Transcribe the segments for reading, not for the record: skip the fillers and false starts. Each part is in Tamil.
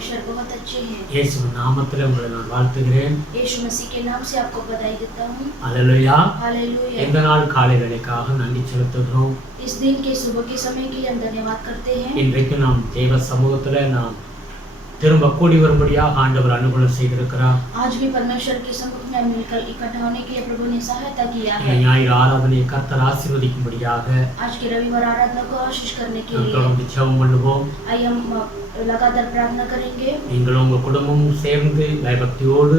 परमेश्वर बहुत अच्छे हैं। இயேசுவின் நாமத்திலே உங்களை நான் வாழ்த்துகிறேன். यीशु मसीह के नाम से आपको बधाई देता हूँ। அல்லேலூயா. हालेलुया। இந்த நாள் காலை வேளைக்காக நன்றி செலுத்துகிறோம். इस दिन के सुबह के समय के लिए हम धन्यवाद करते हैं। இன்றைக்கு நாம் தேவ சமூகத்திலே நாம் திரும்ப கூடி வரும்படியாக ஆண்டவர் அனுகூலம் செய்திருக்கிறார். आज भी परमेश्वर के सम्मुख में मिलकर इकट्ठा होने के लिए प्रभु ने सहायता किया है। ஞாயிறு ஆராதனையை கர்த்தர் ஆசீர்வதிக்கும்படியாக आज के रविवार आराधना को आशीष करने के लिए தொடர்ந்து ஜெபம் பண்ணுவோம். आइए हम लगातार प्रार्थना करेंगे। நீங்களும் உங்க குடும்பமும் சேர்ந்து பயபக்தியோடு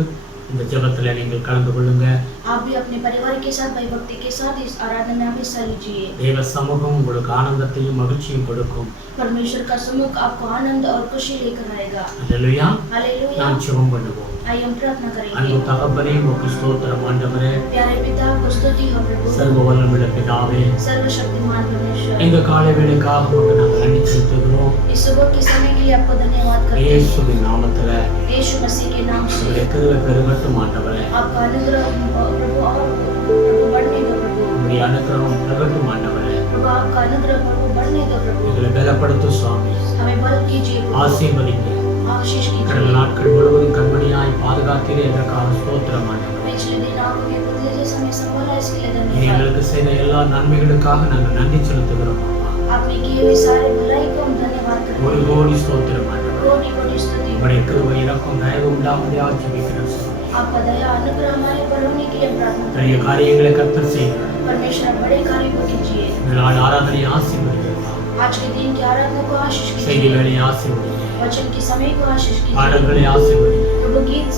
இந்த ஜெபத்தில் நீங்கள் கலந்து கொள்ளுங்க. आप भी अपने परिवार के साथ भक्ति के साथ इस आराधना में हिस्सा लीजिए। தேவ சமூகம் உங்களுக்கு ஆனந்தத்தையும் மகிழ்ச்சியும் கொடுக்கும். परमेश्वर का सम्मुख आपको आनंद और खुशी लेकर आएगा। அல்லேலூயா. हालेलुया। நாம் ஜெபம் பண்ணுவோம். आइए हम प्रार्थना करेंगे। அன்பு தகப்பனே, உமக்கு ஸ்தோத்திரம் ஆண்டவரே. प्यारे पिता, आपको स्तुति हो प्रभु। சர்வ வல்லமையுள்ள பிதாவே, सर्वशक्तिमान परमेश्वर, இந்த காலை வேளைக்காக உமக்கு நாங்கள் நன்றி செலுத்துகிறோம். इस सुबह के समय के लिए आपको धन्यवाद करते हैं। இயேசுவின் நாமத்திலே यीशु मसीह के नाम से உங்களுடைய கிருபை பெருகட்டும் ஆண்டவரே. आपका अनुग्रह प्रभु और प्रभु बढ़ने दो प्रभु। உங்களுடைய அனுக்கிரகம் பெருகட்டும் ஆண்டவரே. प्रभु आपका अनुग्रह प्रभु बढ़ने दो प्रभु। எங்களை பலப்படுத்தும் சுவாமி. हमें बल कीजिए प्रभु। ஆசீர்வதிங்க. आशीष கடந்த कीजिए। நாட்கள் முழுவதும் கண்மணியாய் பாதுகாத்தீரே அதற்காக ஸ்தோத்திரம் ஆண்டவரே. पिछले दिन आपके पुतले जैसा हमें संभाला, इसके लिए धन्यवाद। எங்களுக்கு செய்த எல்லா நன்மைகளுக்காக நாங்கள் நன்றி செலுத்துகிறோம் அப்பா. आपने किए हुए सारे भलाई को हम धन्यवाद करते ஒரு हैं। கோடி ஸ்தோத்திரம் ஆண்டவரே. कोटि कोटि स्तुति। உங்களுடைய கிருபை இரக்கம் தயவு உண்டாகும்படியாக ஜெபிக்கிறோம் சுவாமி. आपका दया अनुग्रह हमारे पर होने के लिए प्रार्थना करते பெரிய हैं। காரியங்களை கர்த்தர் செய்கிறார். परमेश्वर बड़े कार्य को कीजिए। இந்த நாள் ஆராதனையை ஆசீர்வதிங்க. आज के दिन की आराधना को आशीष செய்தி कीजिए। வேலையை ஆசீர்வதிங்க. वचन के समय को आशीष कीजिए। பாடல்களை ஆசீர்வதிங்க. प्रभु गीत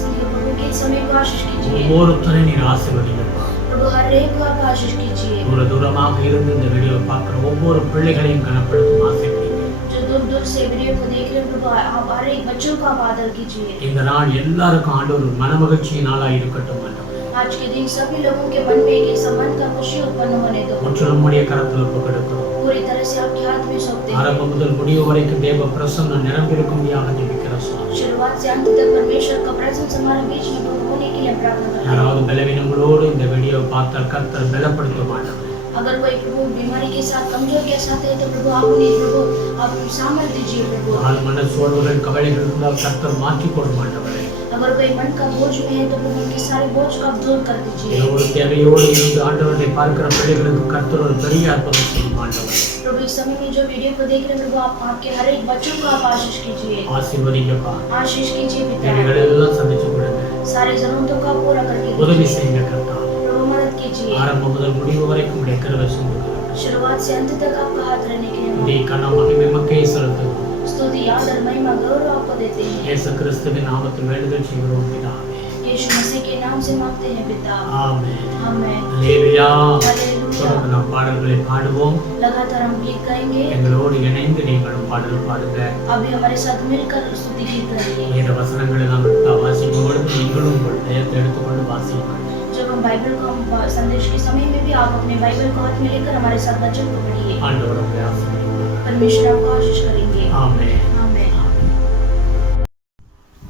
समय को आशीष कीजिए। ஒவ்வொருத்தரை நீர் ஆசீர்வதிங்கப்பா. प्रभु हर एक को आप आशीष कीजिए। தூரமாக இருந்து இந்த வீடியோவை பார்க்குற ஒவ்வொரு பிள்ளைகளையும் கனப்படுத்தும் ஆசீர்வதிங்க. जो दूर दूर से वीडियो को देख रहे हैं प्रभु, आप हर एक बच्चों को आप आदर कीजिए। இந்த நாள் எல்லாருக்கும் ஆண்டவர் மனமகிழ்ச்சியின் நாளாக இருக்கட்டும் ஆண்டவரே. आज के दिन सभी लोगों के मन में एक संबंध का खुशी उत्पन्न होने दो। முற்றிலும் உடைய கரத்தில் ஒப்புக்கொடுக்கிறோம். पूरी तरह से आपके हाथ में सौंपते हैं। ஆரம்பம் முதல் முடிவு வரைக்கும் தேவ பிரசன்னம் நிரம்பியிருக்கும்படியாக ஜெபிக்கிறோம் சுவாமி. शुरुआत से अंत तक परमेश्वर का प्रेजेंस हमारे बीच में होने के लिए प्रार्थना करते हैं। யாராவது பலவீனங்களோடு இந்த வீடியோவை பார்த்தால் கர்த்தர் பலப்படுத்தும் ஆண்டவரே. अगर कोई प्रभु बीमारी के साथ कमजोर के साथ है तो प्रभु आप उन्हें प्रभु आप सामर्थ्य दीजिए प्रभु। ஆள் மன சோர்வுகள் கவலைகள் இருந்தால் கர்த்தர் மாற்றி கொடுக்கும் ஆண்டவரே. अगर कोई मन का बोझ में है तो प्रभु उनके सारे बोझ को आप दूर कर दीजिए। ஒரு தேவையோடு இருந்து ஆண்டவரை பார்க்கிற பிள்ளைகளுக்கு கர்த்தர் ஒரு பெரிய அற்புதம் செய்யும் ஆண்டவரே. प्रभु इस समय में जो वीडियो को देख रहे हैं प्रभु, आप आपके हर एक बच्चों को आप आशीष कीजिए। ஆசீர்வதிங்கப்பா. आशीष कीजिए पिता। தேவைகளை எல்லாம் சந்திச்சு கொடுங்க. सारे जरूरतों का पूरा करके உதவி दीजिए। செய்யுங்க கர்த்தர். प्रभु मदद कीजिए। ஆரம்பம் முதல் முடிவு வரைக்கும் உடைய கிருபை சுமந்து शुरुआत से अंत तक आपका हाथ रहने के இதே लिए கன மகிமை மக்கே செலுத்துகிறோம். स्तुति आदर महिमा गौरव आपको देते हैं। இயேசு கிறிஸ்துவின் நாமத்தில் வேண்டுதல் செய்கிறோம் பிதாவே. यीशु मसीह के नाम से मांगते हैं पिता। ஆமென். आमेन। அல்லேலூயா. हालेलुया। தொடர்ந்து நாம் பாடல்களை பாடுவோம். लगातार हम गीत गाएंगे। எங்களோடு இணைந்து நீங்களும் பாடல் பாடுங்க. अभी हमारे साथ मिलकर स्तुति गीत करेंगे। வேத வசனங்களை நாம் வாசிக்கும் பொழுது நீங்களும் உங்கள் நேரத்தை எடுத்துக்கொண்டு வாசியுங்கள். जब हम बाइबल को हम संदेश के समय में भी आप अपने बाइबल को हाथ में लेकर हमारे साथ वचन को पढ़िए। ஆண்டவர் உங்களை ஆசீர்வதிப்பார். परमेश्वर आपको आशीष करेंगे। ஆமென். आमेन।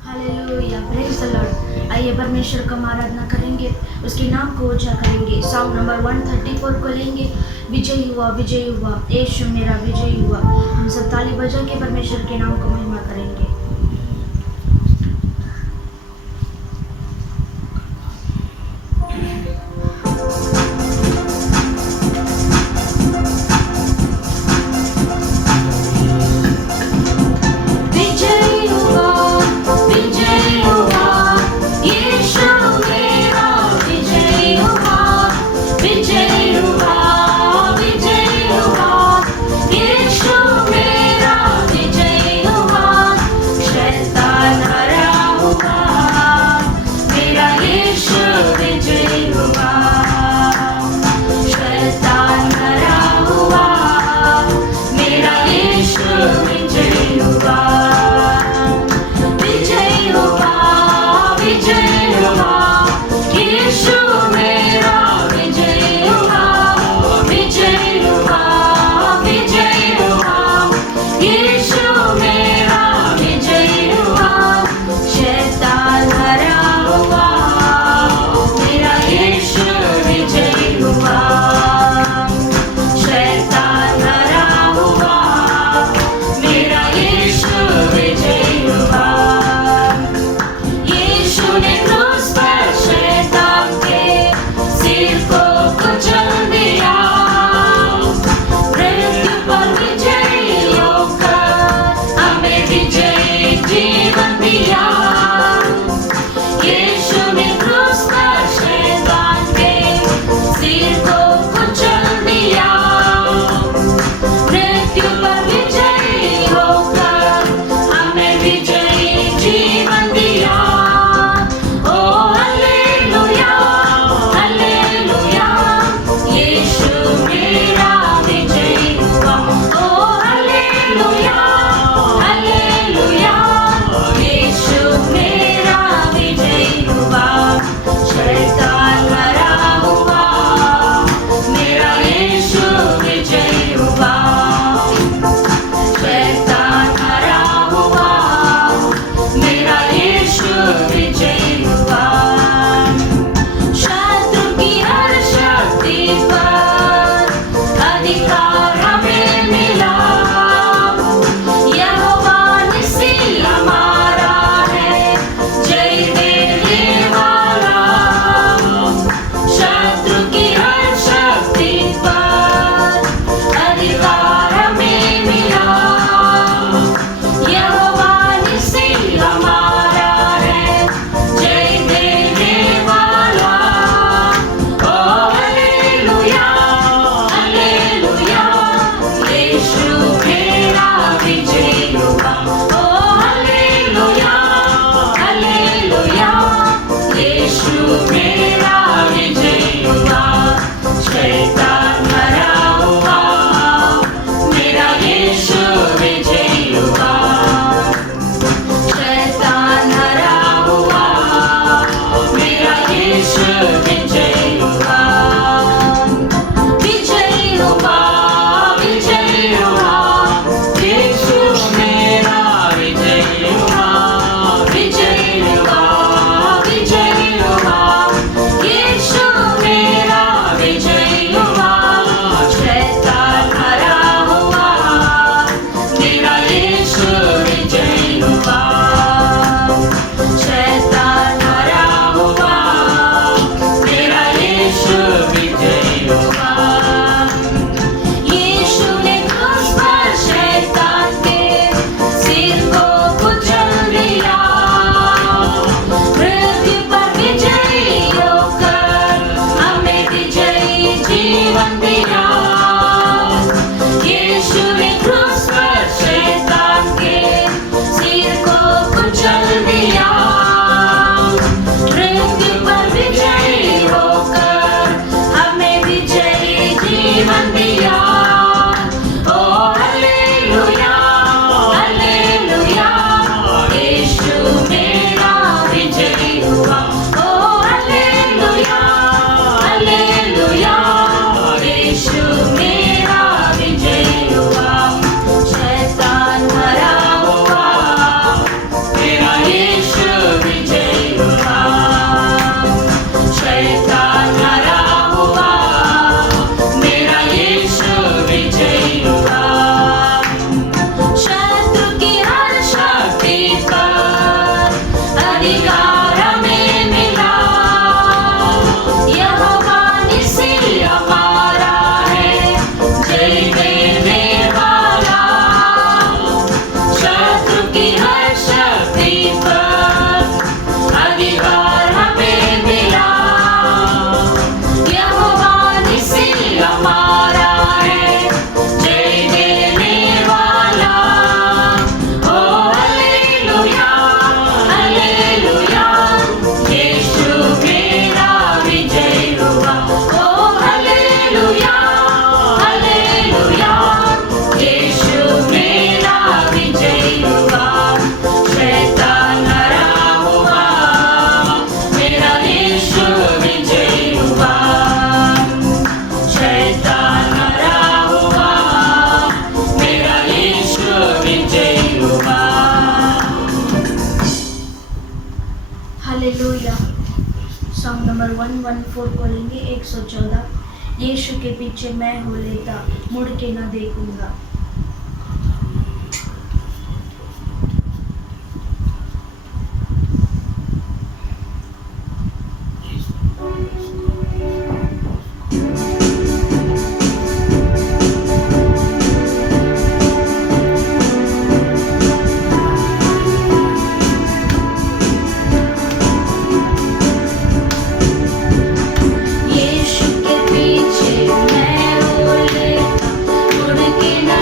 हालेलुया। Praise the Lord. आइए परमेश्वर का आराधना करेंगे, उसके नाम को ऊंचा करेंगे। सॉन्ग नंबर 134 को लेंगे। विजय हुआ यीशु मेरा विजय हुआ। हम सब ताली बजा के परमेश्वर के नाम को महिमा करेंगे। दिया, यीशु ने क्रूस पर शैतान के सिर को कुचल दिया, मृत्यु पर विजयी होकर हमें विजयी जीवन दिया। ओ हालेलुया, हालेलुया, यीशु मेरा विजयी हुआ। ओ हालेलुया, हालेलुया, यीशु मेरा विजयी हुआ। शैतान मरा हुआ, मेरा यीशु विजयी हुआ। शैतान मरा हुआ, मेरा यीशु विजयी हुआ। शत्रु की हर शक्ति पर अधिकार हमें मिला, यहोवा निसी हमारा है, जय देने वाला। शत्रु की हर शक्ति पर अधिकार हमें मिला, यहोवा निसी हमारा है, जय देने वाला। ओ हालेलुया, हालेलुया, यीशु मेरा विजयी हुआ। ओ हालेलुया, हालेलुया, यीशु मेरा विजयी हुआ। शैतान मरा हुआ, मेरा यीशु विजयी हुआ। शैतान मरा हुआ, मेरा यीशु विजयी हुआ। हालेलुया। सॉन्ग नंबर 114 को लेंगे, 114। यीशु के पीछे मैं हो लेता, मुड़ के ना देखूंगा। यीशु के पीछे मैं हो लेता, मुड़ के ना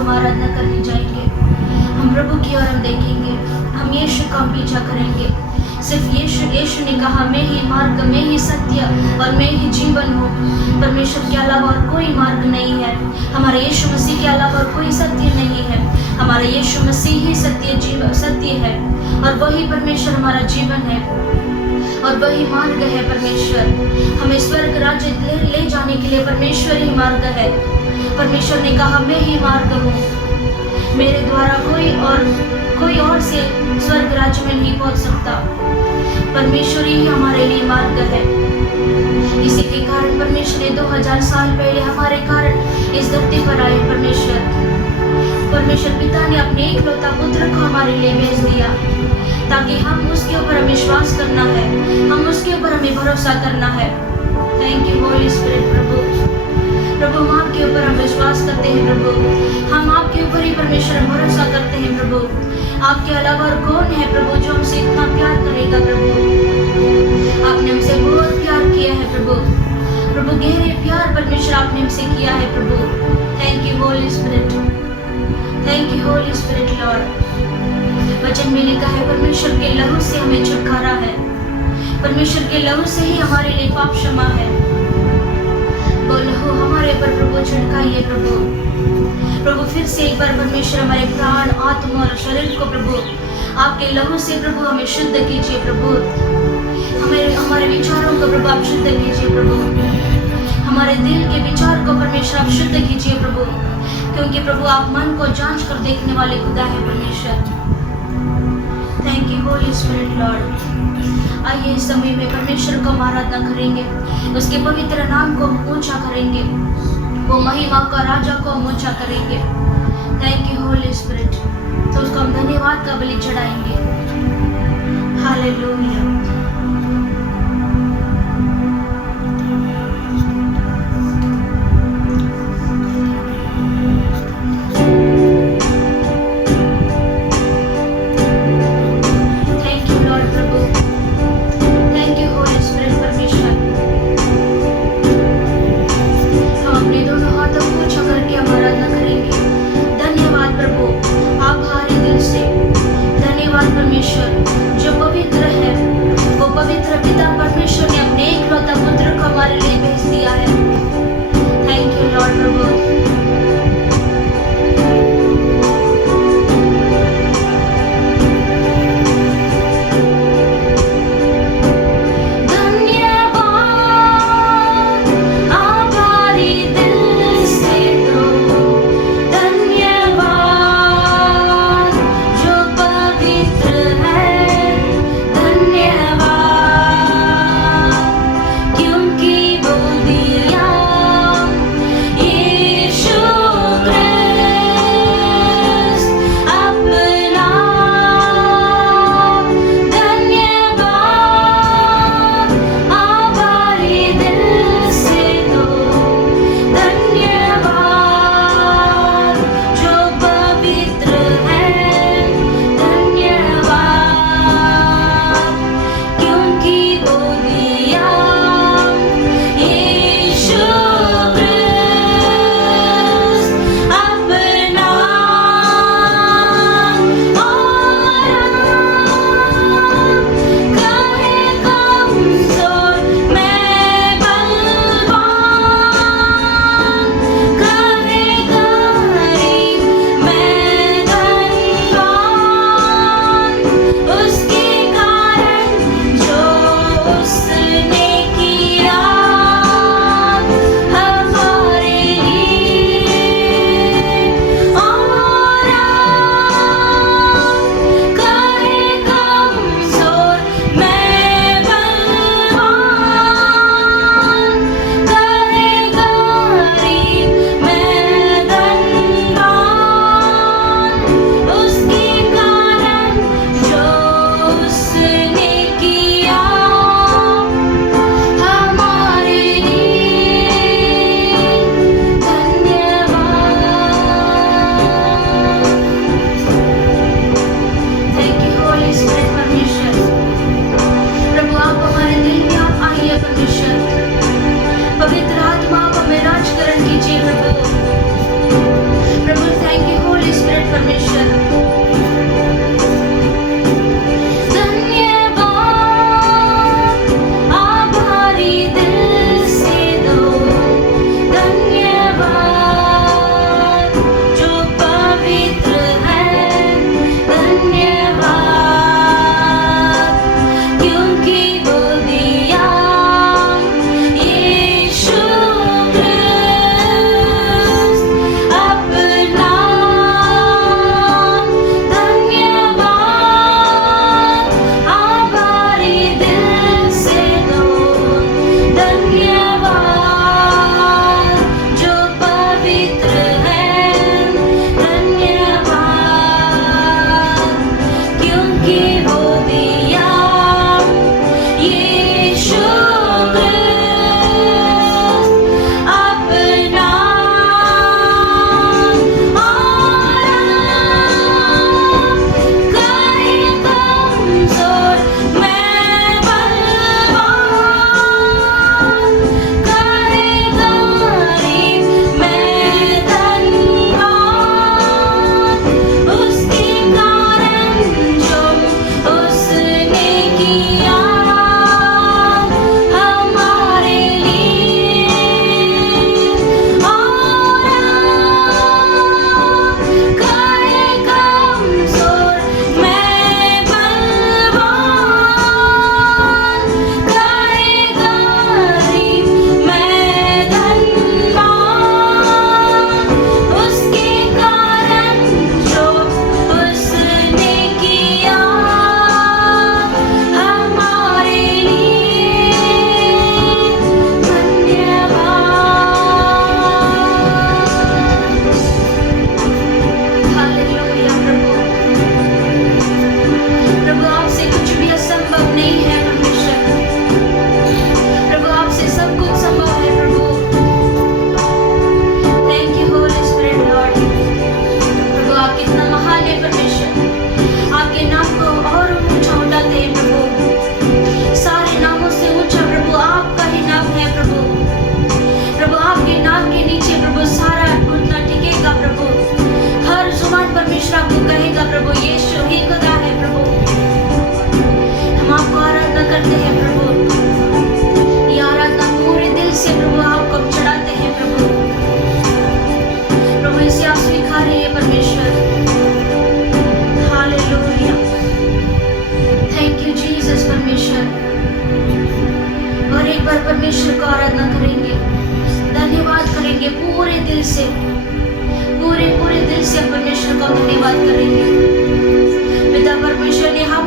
हम आराधना करने जाएंगे, हम प्रभु की ओर हम देखेंगे, हम यीशु का पीछा करेंगे। सिर्फ यीशु ने कहा मैं ही मार्ग, मैं ही सत्य और मैं ही जीवन हूँ। परमेश्वर के अलावा और कोई मार्ग नहीं है, हमारे यीशु मसीह के अलावा और कोई सत्य नहीं है। हमारा यीशु मसीह ही सत्य है और वही परमेश्वर हमारा जीवन है और वही मार्ग है। परमेश्वर हमें स्वर्ग राज्य ले जाने के लिए परमेश्वर ही मार्ग है। परमेश्वर ने कहा मैं ही मार्ग हूँ, मेरे द्वारा कोई और से स्वर्ग राज्य में नहीं पहुंच सकता। परमेश्वर ही हमारे लिए मार्ग है। इसी के कारण परमेश्वर ने 2000 साल पहले हमारे कारण इस धरती पर आए। परमेश्वर पिता ने अपने एकलौता पुत्र को हमारे लिए भेज दिया ताकि हम उसके ऊपर हमें विश्वास करना है, हम उसके ऊपर हमें भरोसा करना है। थैंक यू होली स्पिरिट प्रभु, हम आपके ऊपर हम विश्वास करते हैं प्रभु, हम आपके ऊपर ही परमेश्वर भरोसा करते हैं प्रभु। आपके अलावा और कौन है प्रभु जो हमसे इतना प्यार करेगा प्रभु। आपने हमसे बहुत प्यार किया है प्रभु, गहरे प्यार परमेश्वर आपने हमसे किया है प्रभु। Thank you holy spirit, thank you holy spirit lord. वचन में लिखा है परमेश्वर के लहू से हमें छुटकारा है, परमेश्वर के लहू से ही हमारे लिए पाप क्षमा है। वो लहू हमारे पर प्रभु छिड़काइए प्रभु, फिर से एक बार परमेश्वर हमारे प्राण, आत्मा और शरीर को प्रभु आपके लहू से प्रभु हमें शुद्ध कीजिए प्रभु। हमारे विचारों को प्रभु आप शुद्ध कीजिए प्रभु, हमारे दिल के विचार को परमेश्वर आप शुद्ध कीजिए प्रभु, क्योंकि प्रभु आप मन को जांच कर देखने वाले खुदा है परमेश्वर। Thank you holy spirit Lord. आइए इस समय में परमेश्वर को हम आराधना करेंगे, उसके पवित्र नाम को हम ऊंचा करेंगे, वो महिमा का राजा को हम ऊंचा करेंगे। Thank you holy spirit. तो उसको हम धन्यवाद का बलि चढ़ाएंगे। हालेलुया। परमेश्वर जो पवित्र है,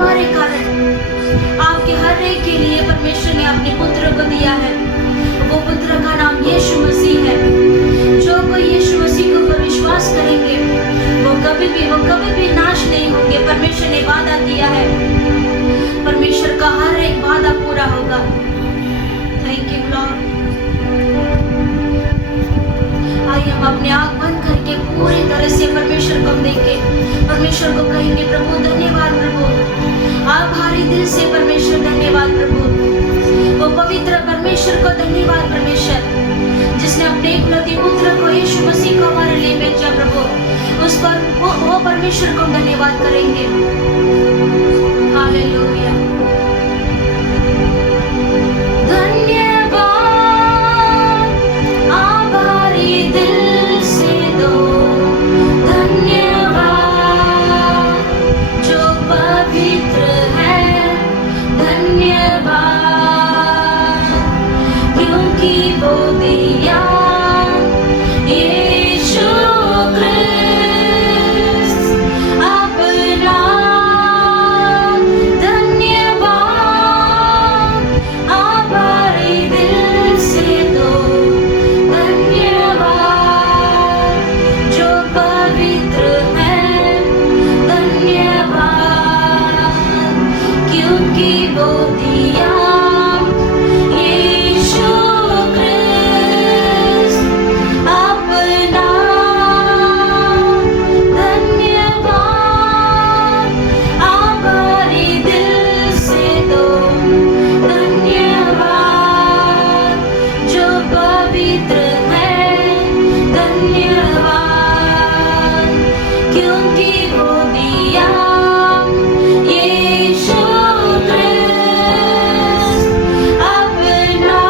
हमारे कारण आपके हर एक के लिए परमेश्वर ने अपने पुत्र को दिया है। वो पुत्र का नाम यीशु मसीह है। जो कोई यीशु मसीह के ऊपर विश्वास करेंगे वो कभी भी नाश नहीं होंगे। परमेश्वर ने वादा किया है, परमेश्वर का हर एक वादा पूरा होगा। Thank you Lord. आइए हम अपने आँख बंद करके पूरी तरह से परमेश्वर को देखें। परमेश्वर को कहेंगे, प्रभु धन्यवाद प्रभु, आभारी दिल से परमेश्वर धन्यवाद प्रभु। वो पवित्र परमेश्वर को धन्यवाद परमेश्वर, जिसने अपने इकलौते पुत्र को यीशु मसीह को हमारे लिए भेजा प्रभु। उस पर वो परमेश्वर को धन्यवाद करेंगे। हालेलुया। धन्यवाद आभारी दिल से दो, धन्यवाद जो पवित्र है, धन्यवाद क्योंकि वो दिया यीशु क्रिस्त अपना। धन्यवाद आभारी दिल से दो, धन्यवाद जो पवित्र है, धन्यवाद क्योंकि वो दिया यीशु क्रिस्त अपना। धन्यवाद आभारी दिल से दो, धन्यवाद जो पवित्र है, धन्यवाद क्योंकि वो दिया यीशु क्रिस्त अपना।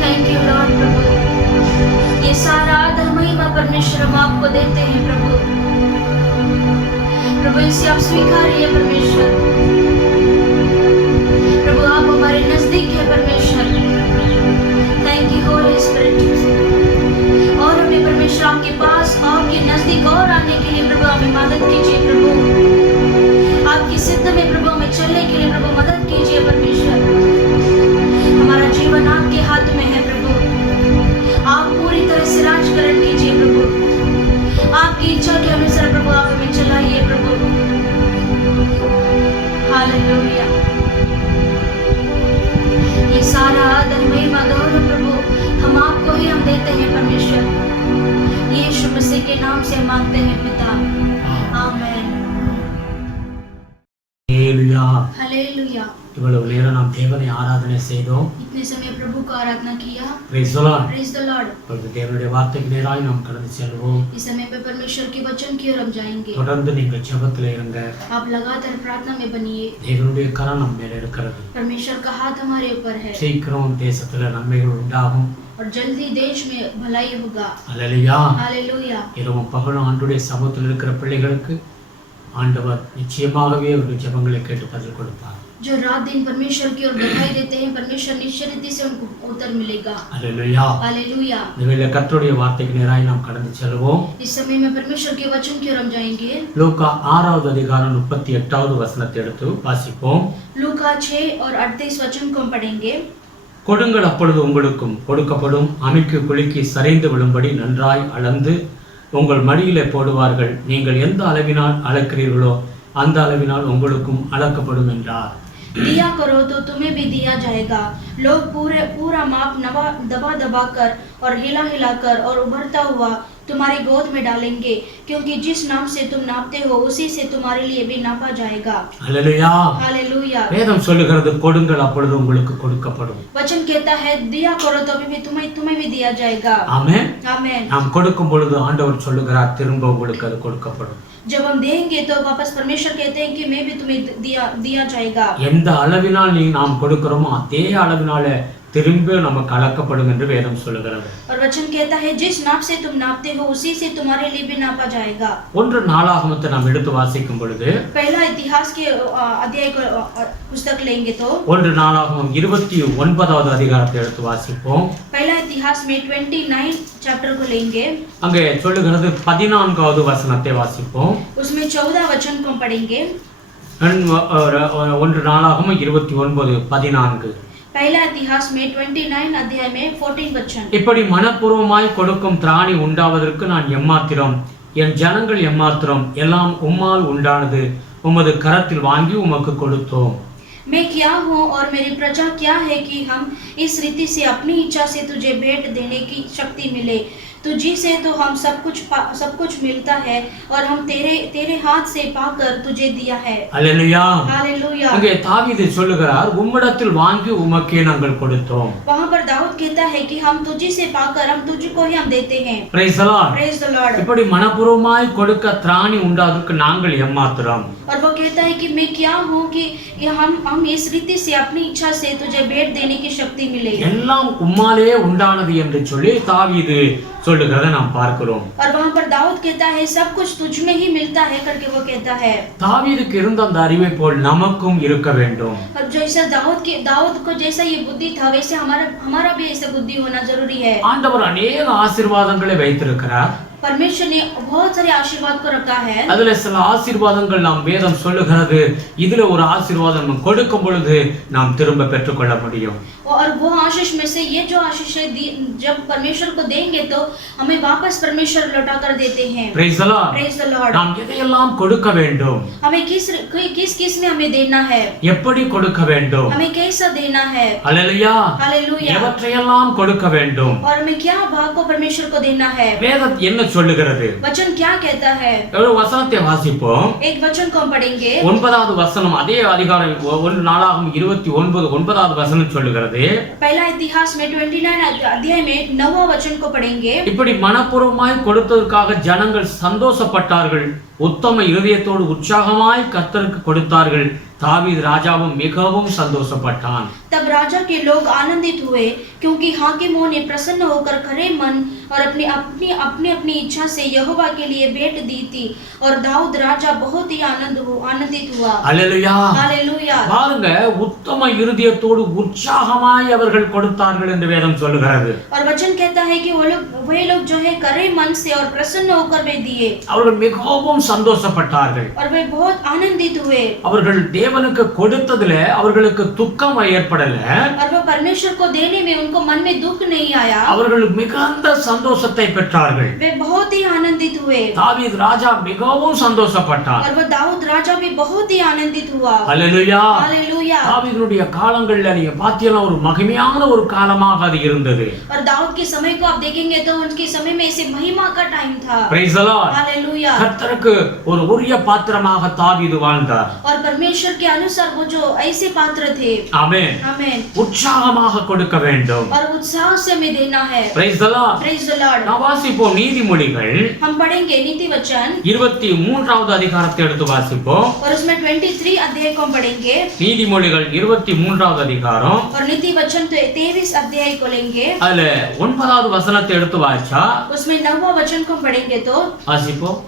थैंक यू लॉर्ड प्रभु। ये सारा आदर महिमा परमेश्वर हम आपको देते हैं प्रभु। प्रभु इसे आप स्वीकारिए परमेश्वर। प्रभु आप हमारे नजदीक है परमेश्वर। Thank you holy spirit. और हमें परमेश्वर आपके पास, आपके नजदीक और आने के लिए प्रभु हमें मदद कीजिए प्रभु। आपकी सिद्ध में प्रभु हमें चलने के लिए प्रभु मदद कीजिए परमेश्वर। हमारा जीवन आपके हाथ में है प्रभु। आप पूरी तरह से राजकरण कीजिए प्रभु। आपकी इच्छा के अनुसार प्रभु आप हमें चलाइए प्रभु। हालेलुया। ये सारा आदर महिमा गौरव प्रभु हम आपको ही हम देते हैं परमेश्वर। यीशु मसीह के नाम से मांगते हैं पिता, आमेन। ஹல்லேலூயா. हालेलुया। இவ்வளவு நேரம் நாம் தேவனை ஆராதனை செய்தோம். इतने समय प्रभु को आराधना किया। Praise the Lord. Praise the Lord। இப்பொழுது தேவனுடைய வார்த்தைக்கு நேராய் நாம் கடந்து செல்வோம். इस समय पे परमेश्वर के वचन की ओर हम जाएंगे। தொடர்ந்து நீங்கள் ஜெபத்தில் இருங்க. आप लगातार प्रार्थना में बनिए। தேவனுடைய கரம் நம்ம மேல இருக்கிறது. परमेश्वर का हाथ हमारे ऊपर है சீக்கிரம் தேசத்துல நன்மைகள் உண்டாகும். और जल्दी देश में भलाई होगा। ஹல்லேலூயா. हालेलुया। இரவும் பகலும் ஆண்டவருடைய சமூகத்தில் இருக்கிற பிள்ளைகளுக்கு ஆண்டவர் நிச்சயமாகவே அவருடைய ஜெபங்களை கேட்டு பதில் கொடுப்பார். जो रात दिन परमेश्वर की ओर बढ़ाई देते हैं, परमेश्वर निश्चित रीति से उनको उत्तर मिलेगा। ஹல்லேலூயா. हालेलुया। இந்த கர்த்தருடைய வார்த்தைக்கு நேராய் நாம் கடந்து செல்வோம். इस समय में परमेश्वर के वचन की ओर हम जाएंगे। லூக்கா 6வது அதிகாரம் 38வது வசனத்தை எடுத்து வாசிப்போம். लूका 6 और 38 वचन को हम पढ़ेंगे। கொடுங்கள் அப்பொழுது உங்களுக்கும் கொடுக்கப்படும், அமிக்கு குலுக்கி சரிந்து விழும்படி நன்றாய் அளந்து உங்கள் மடியிலே போடுவார்கள், நீங்கள் எந்த அளவினால் அளக்கிறீர்களோ அந்த அளவினால் உங்களுக்கும் அளக்கப்படும் என்றார். दिया करो तो तुम्हें भी दिया जाएगा। लोग पूरा माप दबा दबा कर और हिला हिला कर और उभरता हुआ तुम्हारी गोद में डालेंगे, क्योंकि जिस नाम से तुम नापते हो उसी से तुम्हारे लिए भी नापा जाएगा। हालेलुया। हालेलुया। வேதம் சொல்லுகிறது கொடுங்கள் அப்பொழுது உங்களுக்கு கொடுக்கப்படும். वचन कहता है दिया करो तो अभी भी तुम्हें भी दिया जाएगा। आमेन। आमेन। நாம் கொடுக்கும் பொழுது ஆண்டவர் சொல்லுகிறார் திரும்ப உங்களுக்கு அது கொடுக்கப்படும். जब हम देंगे तो वापस परमेश्वर कहते हैं कि मैं भी तुम्हें दिया जाएगा। எந்த அளவினால் நாம் கொடுக்கிறோமோ அதே அளவினாலே திரும்ப நமக்கு அளக்கப்படும் என்று வேதம் சொல்லுகிறது. और वचन कहता है जिस नाप से तुम नापते हो उसी से तुम्हारे लिए भी नापा जाएगा। ஒன்று நாளாகமத்தை நாம் எடுத்து வாசிக்கும் பொழுது पहला इतिहास के अध्याय को पुस्तक लेंगे तो ஒன்று நாளாகமம் 29வது அதிகாரத்தை எடுத்து வாசிப்போம். पहला इतिहास में 29 चैप्टर को लेंगे, அங்கே சொல்லுகிறது 14வது வசனத்தை வாசிப்போம். उसमें 14 वचन को हम पढ़ेंगे. 1 நாளாகமம் 29:14. पहला इतिहास में 29 अध्याय में 14 वचन. இப்படி மனப்பூர்வமாய் கொடுக்கும் திராணி உண்டாவதற்கு நான் எம்மாத்திரம், என் ஜனங்கள் எம்மாத்திரம், எல்லாம் உம்மால் உண்டானது, உமது கரத்தில் வாங்கி உமக்கு கொடுத்தோம். मैं क्या हूँ और मेरी प्रजा क्या है कि हम इस रीति से अपनी इच्छा से तुझे भेंट देने की शक्ति मिले. तुझी से तो हम सब कुछ मिलता है और हम तेरे हाथ से पाकर तुझे दिया है. அல்லேலூயா. हालेलुया. அங்கே தாவீது சொல்லுகிறார், உம்மிடத்தில் வாங்கி உமக்கே நாங்கள் கொடுத்தோம். वहाँ पर दाऊद कहता है कि हम तुझी से पाकर हम तुझको ही हम देते हैं. Praise the Lord. Praise the Lord. இப்படி மனப்பூர்வமாய் கொடுக்க திராணி உண்டாவதற்கு நாங்கள் எம்மாத்திரம். और वो कहता है कि मैं क्या हूँ कि हम इस रीति से अपनी इच्छा से तुझे भेंट देने की शक्ति मिले. எல்லாம் உம்மாலே உண்டானது என்று சொல்லி தாவீது சொல்லுகிறதை நாம் பார்க்கிறோம். और वहाँ पर दाऊद कहता है सब कुछ तुझ में ही मिलता है करके वो कहता है. தாவீதுக்கு இருந்த அந்த அறிவை போல் நமக்கும் இருக்க வேண்டும். और जैसा दाऊद को जैसा ये बुद्धि था वैसे हमारा भी ऐसा बुद्धि होना जरूरी है. ஆண்டவர் अनेक ஆசீர்வாதங்களை வைத்திருக்கிறார். परमेश्वर ने बहुत सारे आशीर्वाद को रखा है. அதுல சில ஆசீர்வாதங்கள் நாம் வேதம் சொல்லுகிறது, இதுல ஒரு ஆசீர்வாதம் நாம் கொடுக்கும் பொழுது நாம் திரும்ப பெற்றுக்கொள்ள முடியும். और वो आशीष में से ये जो आशीष है जब परमेश्वर को देंगे तो हमें वापस परमेश्वर लौटा कर देते हैं. Praise the Lord. Praise the Lord. நாம் எதையெல்லாம் கொடுக்க வேண்டும், हमें किस में हमें देना है, எப்படி கொடுக்க வேண்டும், हमें कैसा देना है. அல்லேலூயா. हालेलुया. எவற்றையெல்லாம் கொடுக்க வேண்டும், और हमें क्या भाग को परमेश्वर को देना है. வேதம் என்ன சொல்லுகிறது? वचन क्या कहता है. ஒரு வசனத்தை வாசிப்போம். एक वचन को हम पढ़ेंगे. 9வது வசனம், அதே அதிகாரம் 1 நாளாகமம் 29 9வது வசனம் சொல்லுகிறது. पहला इतिहास में 29 अध्याय में 9वां वचन को पढ़ेंगे. இப்படி மனப்பூர்வமாய் கொடுத்ததற்காக ஜனங்கள் சந்தோஷப்பட்டார்கள், உத்தம இருதயத்தோடு உற்சாகமாய் கர்த்தருக்கு கொடுத்தார்கள். தாவீது ராஜாவும் மிகவும் சந்தோஷப்பட்டான். तब राजा के लोग आनंदित हुए क्योंकि हाकिमों ने प्रसन्न होकर खरे मन और अपनी इच्छा से यहोवा के लिए भेंट दी थी और दाऊद राजा बहुत ही आनंदित हुआ. அல்லேலூயா. हालेलुया. பாருங்க, உத்தம இருதயத்தோடு உற்சாகமாய் அவர்கள் கொடுத்தார்கள் என்று வேதம் சொல்லுகிறது. और वचन कहता है कि वे लोग जो है खरे मन से और प्रसन्न होकर वे दिए. அவர்கள் மிகவும் சந்தோஷப்பட்டார்கள். और वे बहुत आनंदित हुए. அவர்கள் தேவனுக்கு கொடுத்ததில அவர்களுக்கு துக்கம் ஏற்படல. और वो परमेश्वर को देने में उनको मन में दुख नहीं आया. அவர்கள் மிகுந்த சந்தோஷத்தை பெற்றார்கள். वे बहुत ही आनंदित हुए. தாவீது ராஜா மிகவும் சந்தோஷப்பட்டார். और वो दाऊद राजा भी बहुत ही आनंदित हुआ. அல்லேலூயா. हालेलुया. தாவீதுடைய காலங்கள்ல நீங்க பாத்தீங்கன்னா ஒரு மகிமையான ஒரு காலமாக அது இருந்தது. और दाऊद के समय को आप देखेंगे तो उनके समय में ऐसे महिमा का टाइम था. Praise the Lord. हालेलुया. கர்த்தருக்கு ஒரு உரிய பாத்திரமாக தாவீது வாழ்ந்தார். और परमेश्वर के अनुसार वो जो ऐसे पात्र थे. ஆமென். आमेन. உற்சாகமாக கொடுக்க வேண்டும். और उत्साह से हमें देना है. Praise the Lord. Praise the Lord. நாம் வாசிப்போம் நீதிமொழிகள். हम पढ़ेंगे नीति वचन 23வது அதிகாரத்தை எடுத்து வாசிப்போம். और उसमें 23 अध्याय को हम पढ़ेंगे. நீதிமொழிகள் 23வது அதிகாரம். और नीति वचन 23 अध्याय को लेंगे. அதுல 9வது வசனத்தை எடுத்து வாசிச்சா उसमें 9वां वचन को पढ़ेंगे तो வாசிப்போம்.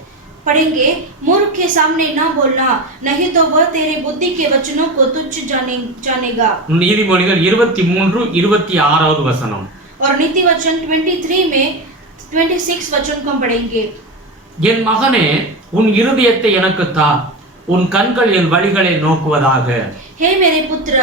पढ़ेंगे. मूर्ख के सामने न बोलना, नहीं तो वह तेरे बुद्धि के वचनों को तुच्छ जानेगा. நீதிமொழிகள் 23:26வது வசனம். और नीति वचन 23 में 26 वचन को हम पढ़ेंगे. என் மகனே, உன் இருதயத்தை எனக்கு தா, உன் கண்கள் என் வழிகளை நோக்குவதாக. हे मेरे पुत्र,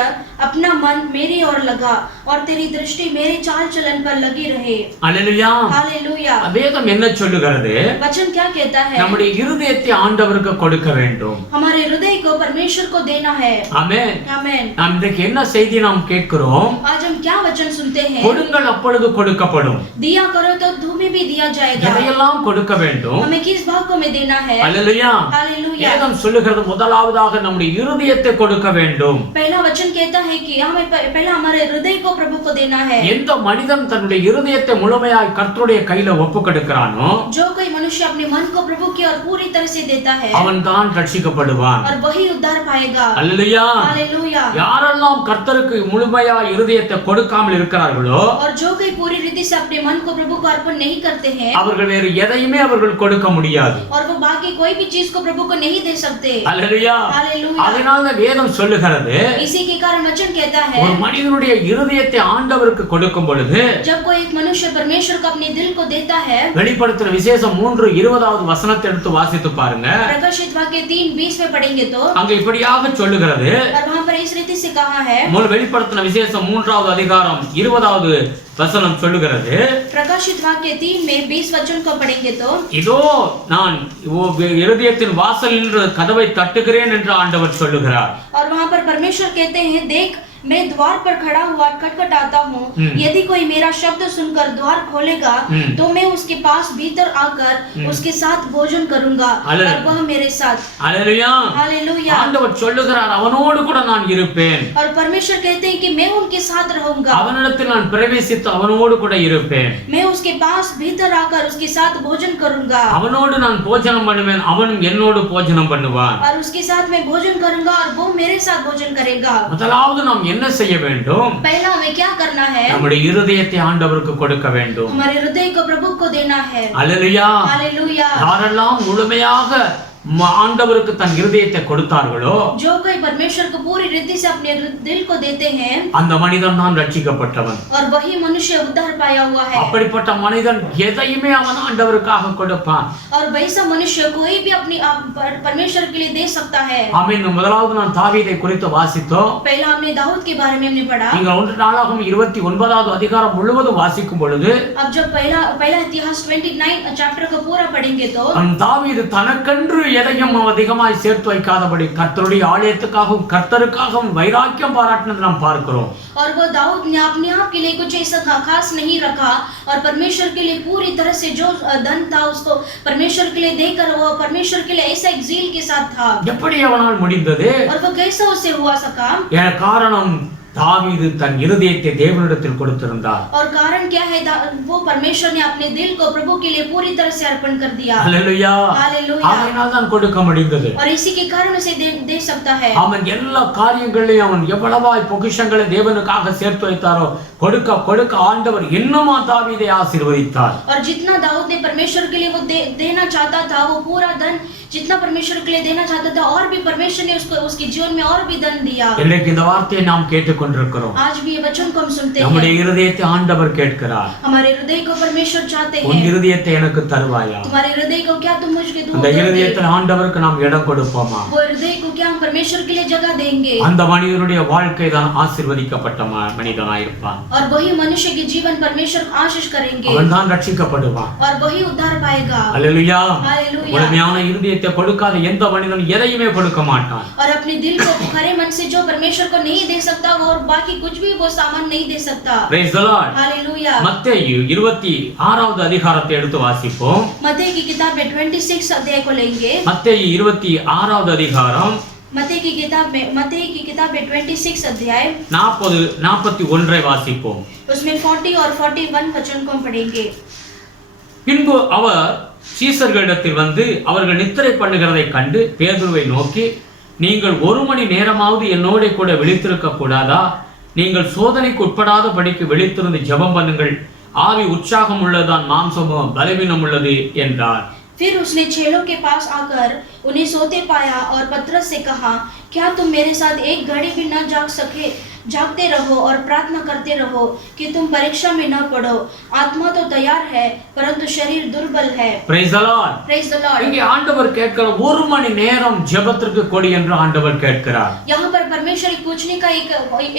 अपना मन मेरी ओर लगा और तेरी दृष्टि मेरे चाल चलन पर लगी रहे. அல்லேலூயா. हालेलुया. வேதம் என்ன சொல்லுகிறது? वचन क्या कहता है. நம்முடைய இருதயத்தை ஆண்டவருக்கு கொடுக்க வேண்டும். हमारे हृदय को परमेश्वर को देना है. ஆமென். आमेन. நாம் இன்றைக்கு என்ன செய்தி நாம் கேட்கிறோம்? आज हम क्या वचन सुनते हैं. கொடுங்கள், அப்பொழுது கொடுக்கப்படும். दिया करो तो तुम्हें भी दिया जाएगा. எதையெல்லாம் கொடுக்க வேண்டும்? हमें किस भाग को में देना है. அல்லேலூயா. हालेलुया. வேதம் சொல்லுகிறது முதலாவதாக நம்முடைய இருதயத்தை கொடுக்க வேண்டும். पहला वचन कहता है कि हमें पहला हमारे हृदय को प्रभु को देना है. எந்த மனிதன் தன்னுடைய இருதயத்தை முழுமையாய் கர்த்தருடைய கையில ஒப்புக்கொடுக்கிறானோ जो कोई मनुष्य अपने मन को प्रभु की ओर पूरी तरह से देता है அவன் தான் ரட்சிக்கப்படுவான். और वही उद्धार पाएगा. அல்லேலூயா. हालेलुया. யாரெல்லாம் கர்த்தருக்கு முழுமையாய் இருதயத்தை கொடுக்காமல் இருக்கிறார்களோ और जो कोई पूरी रीति से अपने मन को प्रभु को अर्पण नहीं करते हैं அவர்கள் வேறு எதையுமே அவர்கள் கொடுக்க முடியாது. और वो बाकी कोई भी चीज को प्रभु को नहीं दे सकते. அல்லேலூயா. हालेलुया. அதனால வேதம் சொல்லுகிறது, इसी के कारण वचन कहता है ஒரு மனிதனுடைய இருதயத்தை ஆண்டவருக்கு கொடுக்கும் பொழுது जब कोई एक मनुष्य परमेश्वर को अपने दिल को देता है, வெளிப்படுத்தின விசேஷம் 3:20வது வசனத்தை எடுத்து வாசித்து பாருங்க. प्रकाशित वाक्य 3:20 में पढ़ेंगे तो அங்க இப்படியாக சொல்லுகிறது. और वहां पर इस रीति से कहा है, முதல் வெளிப்படுத்தின விசேஷம் 3வது அதிகாரம் 20வது வசனம் சொல்லுகிறது. प्रकाशित वाक्य 3 में 20 वचन को पढ़ेंगे तो இதோ நான் இருதயத்தின் வாசலில் நின்று கதவை தட்டுகிறேன் என்று ஆண்டவர் சொல்லுகிறார். और वहां पर परमेश्वर कहते हैं, देख मैं द्वार पर खड़ा हुआ खटखटाता हूँ, यदि कोई मेरा शब्द सुनकर द्वार खोलेगा तो मैं उसके पास भीतर आकर उसके साथ भोजन करूंगा और वह मेरे साथ। Hallelujah, hallelujah. ஆண்டவர் சொல்லுகிறார், அவனோடு கூட நான் இருப்பேன். और परमेश्वर कहते हैं कि मैं उनके साथ रहूंगा, அவனிடத்தில் நான் பிரவேசித்து அவனோடு கூட இருப்பேன். मैं उसके पास भीतर आकर उसके साथ भोजन करूंगा, அவனோடு நான் போஜனம் பண்ணுவேன், அவனும் என்னோடு போஜனம் பண்ணுவான். और उसके साथ मैं भोजन करूंगा और वो मेरे साथ भोजन करेगा। முதலாவது நாம் என்ன செய்ய வேண்டும்? पहला हमें क्या करना है? நம்முடைய இருதயத்தை ஆண்டவருக்கு கொடுக்க வேண்டும். हमारे हृदय को प्रभु को देना है। Hallelujah, hallelujah. யாரெல்லாம் முழுமையாக ஆண்டவருக்கு தன் இருதயத்தை கொடுத்தார்களோ, जो कोई परमेश्वर को पूरी रीति से अपने दिल को देते हैं, அந்த மனிதன் தான் ரட்சிக்கப்பட்டவன். और वही मनुष्य उद्धार पाया हुआ है। அப்படிப்பட்ட மனிதன் எதையுமே அவன் ஆண்டவருக்காக கொடுப்பான். और वैसा मनुष्य कोई भी अपनी परमेश्वर के लिए दे सकता है। ஆமென். முதலாவது நான் தாவீதை குறித்து வாசித்தோம். पहला हमने दाऊद के बारे में हमने पढ़ा। நீங்கள் 1 நாளாகமம் 29வது அதிகாரம் முழுவதும் வாசிக்கும் பொழுது अब जब पहला इतिहास 29 चैप्टर को पूरा पढ़ेंगे तो தாவீது தனக்கென்று எதையும் அதிகமாய் சேர்த்து வைக்காதபடி கர்த்தருடைய ஆலயத்துக்காகவும் கர்த்தருக்காகவும் வைராக்கியம் பாராட்டினதை நாம் பார்க்கிறோம். और वो दाऊद ने अपने आप के लिए कुछ ऐसा खास नहीं रखा और परमेश्वर के लिए पूरी तरह से जो धन था उसको परमेश्वर के लिए देकर वो परमेश्वर के लिए ऐसा एक ज़ील के साथ था। எப்படி அவனால் முடிந்தது? और वो कैसा उससे हुआ सका? காரணம் தாவீது தன் இருதயத்தை தேவனிடத்தில் கொடுத்திருந்தார். और कारण क्या है? वो परमेश्वर ने अपने दिल को प्रभु के लिए पूरी तरह से अर्पण कर दिया। Hallelujah, hallelujah. அவனால் தான் கொடுக்க முடிந்தது. और इसी के कारण उसे दे सकता है। அவன் எல்லா காரியங்களையும் அவன் எவ்வளவாய் பொக்கிஷங்களை தேவனுக்காக சேர்த்து வைத்தாரோ கொடுக்க கொடுக்க ஆண்டவர் இன்னுமா தாவீதை ஆசீர்வதித்தார். और जितना दाऊद ने परमेश्वर के लिए वो देना चाहता था, वो पूरा धन जितना परमेश्वर के लिए देना चाहता था और भी परमेश्वर ने उसको उसके जीवन में और भी धन दिया। இன்னைக்கு இந்த வார்த்தையை நாம் கேட்டுக்கொண்டிருக்கிறோம். आज भी ये वचन को हम सुनते हैं। நம்முடைய இருதயத்தை ஆண்டவர் கேட்கிறார். हमारे हृदय को परमेश्वर चाहते உன் हैं। இருதயத்தை எனக்கு தருவாயா? तुम्हारे हृदय को क्या तुम मुझे அந்த दोगे? இருதயத்தில் ஆண்டவருக்கு நாம் இடம் கொடுப்போமா? वो हृदय को क्या हम परमेश्वर के लिए जगह देंगे? அந்த மனிதனுடைய வாழ்க்கை தான் ஆசீர்வதிக்கப்பட்ட மனிதனாயிருப்பான். और वही मनुष्य के जीवन परमेश्वर आशीष करेंगे அவன் தான் ரட்சிக்கப்படுவான். और वही उद्धार पाएगा। அல்லேலூயா. हालेलुया। முழுமையான இருதயத்தை கொடுக்காத எந்த மனிதன் எதையுமே கொடுக்க மாட்டான். और अपने दिल को खरे मन से जो परमेश्वर को नहीं दे सकता वो और बाकी कुछ भी वो सामान नहीं दे सकता। Praise the Lord. हालेलुया। மத்தேயு 26வது அதிகாரத்தை எடுத்து வாசிப்போம். मत्ती की किताब में 26 अध्याय को लेंगे। மத்தேயு 26வது அதிகாரம் मत्ती की किताब में 26 अध्याय 41 வாசிப்போம். उसमें 40 और 41 वचन को पढ़ेंगे। பின்பு அவர் சீசர்களிடத்தில் வந்து அவர்கள் நித்திரை பண்ணுகிறதை கண்டு பேதுருவை நோக்கி, நீங்கள் 1 மணி நேரமாவது என்னோட கூட விழித்திருக்க கூடாதா? நீங்கள் சோதனைக்கு உட்படாதபடிக்கு விழித்திருந்து ஜெபம் பண்ணுங்கள், ஆவி உற்சாகம் உள்ளதுதான், மாம்சமோ பலவீனம் உள்ளது என்றார். फिर उसने चेलों के पास आकर उन्हें सोते पाया और पतरस से कहा, क्या तुम मेरे साथ एक घड़ी भी न जागते रहो और प्रार्थना करते रहो कि तुम परीक्षा में न पड़ो? आत्मा तो तैयार है परंतु शरीर दुर्बल है। Praise the Lord. Praise the Lord. இங்கே ஆண்டவர் கேட்கிறார், 1 மணி நேரம் ஜெபத்திற்கு கொடு என்று ஆண்டவர் கேட்கிறார். यहाँ पर परमेश्वर पूछने का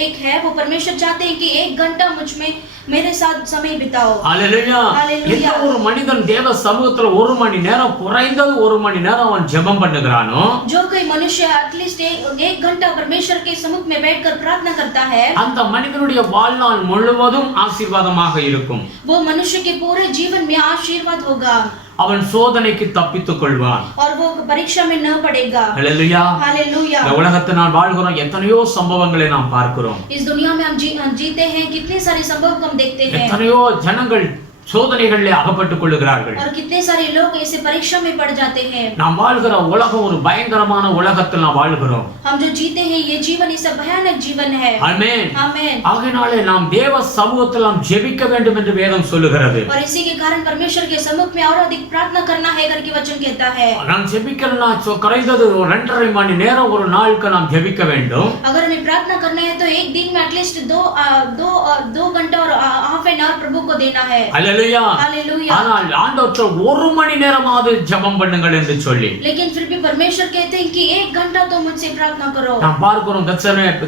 एक है, वो परमेश्वर चाहते हैं कि 1 घंटा मुझ में मेरे साथ समय बिताओ। हालेलुया. हालेलुया. எந்த ஒரு மனிதன் தேவ சமூகத்துல 1 மணி நேரம், குறைந்தது 1 மணி நேரம் அவன் ஜெபம் பண்ணுகிறானோ, जो कोई मनुष्य एटलीस्ट 1 घंटा परमेश्वर के सम्मुख में बैठकर प्रार्थना करता है, அந்த மனிதனுடைய வாழ்நாள் முழுவதும் ஆசீர்வாதமாக இருக்கும். वो मनुष्य के पूरे जीवन में आशीर्वाद होगा। அவன் சோதனைக்கு தப்பித்துக் கொள்வான். और वो परीक्षा में न पड़ेगा। ஹalleluya. हालेलुया। இந்த உலகத்தில் நாம் வாழ்கிறோம், எத்தனையோ சம்பவங்களை நாம் பார்க்கிறோம். इस दुनिया में हम जीते हैं, कितने सारे संभव हम देखते हैं। எத்தனையோ ஜனங்கள் சோதனைகளிலே அகப்பட்டுக் கொள்ளுகிறார்கள். और कितने सारे लोग ऐसे परीक्षा में पड़ जाते हैं. நாம் வாழ்கிற உலகம் ஒரு பயங்கரமான உலகத்தில் நாம் வாழ்கிறோம். हम जो जीते हैं ये जीवन इस भयानक जीवन है. ஆமென். आमेन. ஆகையினாலே நாம் தேவ சமூகத்தில் நாம் ஜெபிக்க வேண்டும் என்று வேதம் சொல்லுகிறது. और इसी के कारण परमेश्वर के सम्मुख में और अधिक प्रार्थना करना है करके वचन कहता है. நாம் ஜெபிக்கலனா குறைந்தது 2.5 மணி நேரம் ஒரு நாளுக்கு நாம் ஜெபிக்க வேண்டும். अगर हमें प्रार्थना करना है तो एक दिन में एटलीस्ट 2 घंटा और हाफ एन आवर प्रभु को देना है. हालेलुया. हालेलुया. ஆனால் ஆண்டவர் 1 மணி நேரமாவது ஜெபம் பண்ணுங்கள் என்று சொல்லி. लेकिन फिर भी परमेश्वर कहते हैं कि 1 घंटा तो मुझसे प्रार्थना करो. நாம் பார்க்கிறோம்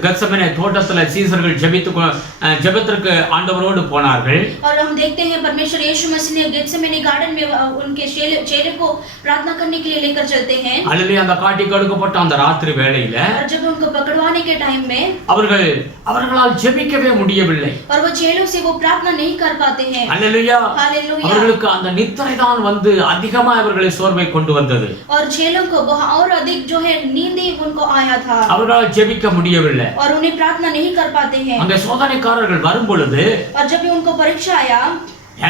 கத்சமனே தோட்டத்தில் சீசர்கள் ஜெபத்திற்கு ஆண்டவரோடு போனார்கள். और हम देखते हैं परमेश्वर यीशु मसीह ने गेत्सेमनी गार्डन में उनके चेले को प्रार्थना करने के लिए लेकर चलते हैं. हालेलुया. அந்த காட்டிக்கு கொடுக்கப்பட்ட அந்த ராத்திரி வேளையில और जब उनको पकड़वाने के टाइम में அவர்களால் ஜெபிக்கவே முடியவில்லை. और वो चेलों से वो प्रार्थना नहीं कर पाते हैं. हालेलुया. हालेलुया. அவர்களுக்கு அந்த நித்திரை தான் வந்து அதிகமா அவர்களை சோர்வை கொண்டு வந்தது. और चेलों को और अधिक जो है नींद ही उनको आया था. அவர்களால் ஜெபிக்க முடியவில்லை. और उन्हें प्रार्थना नहीं कर पाते हैं. அந்த சோதனைக்காரர்கள் வரும் பொழுது और जब भी उनको परीक्षा आया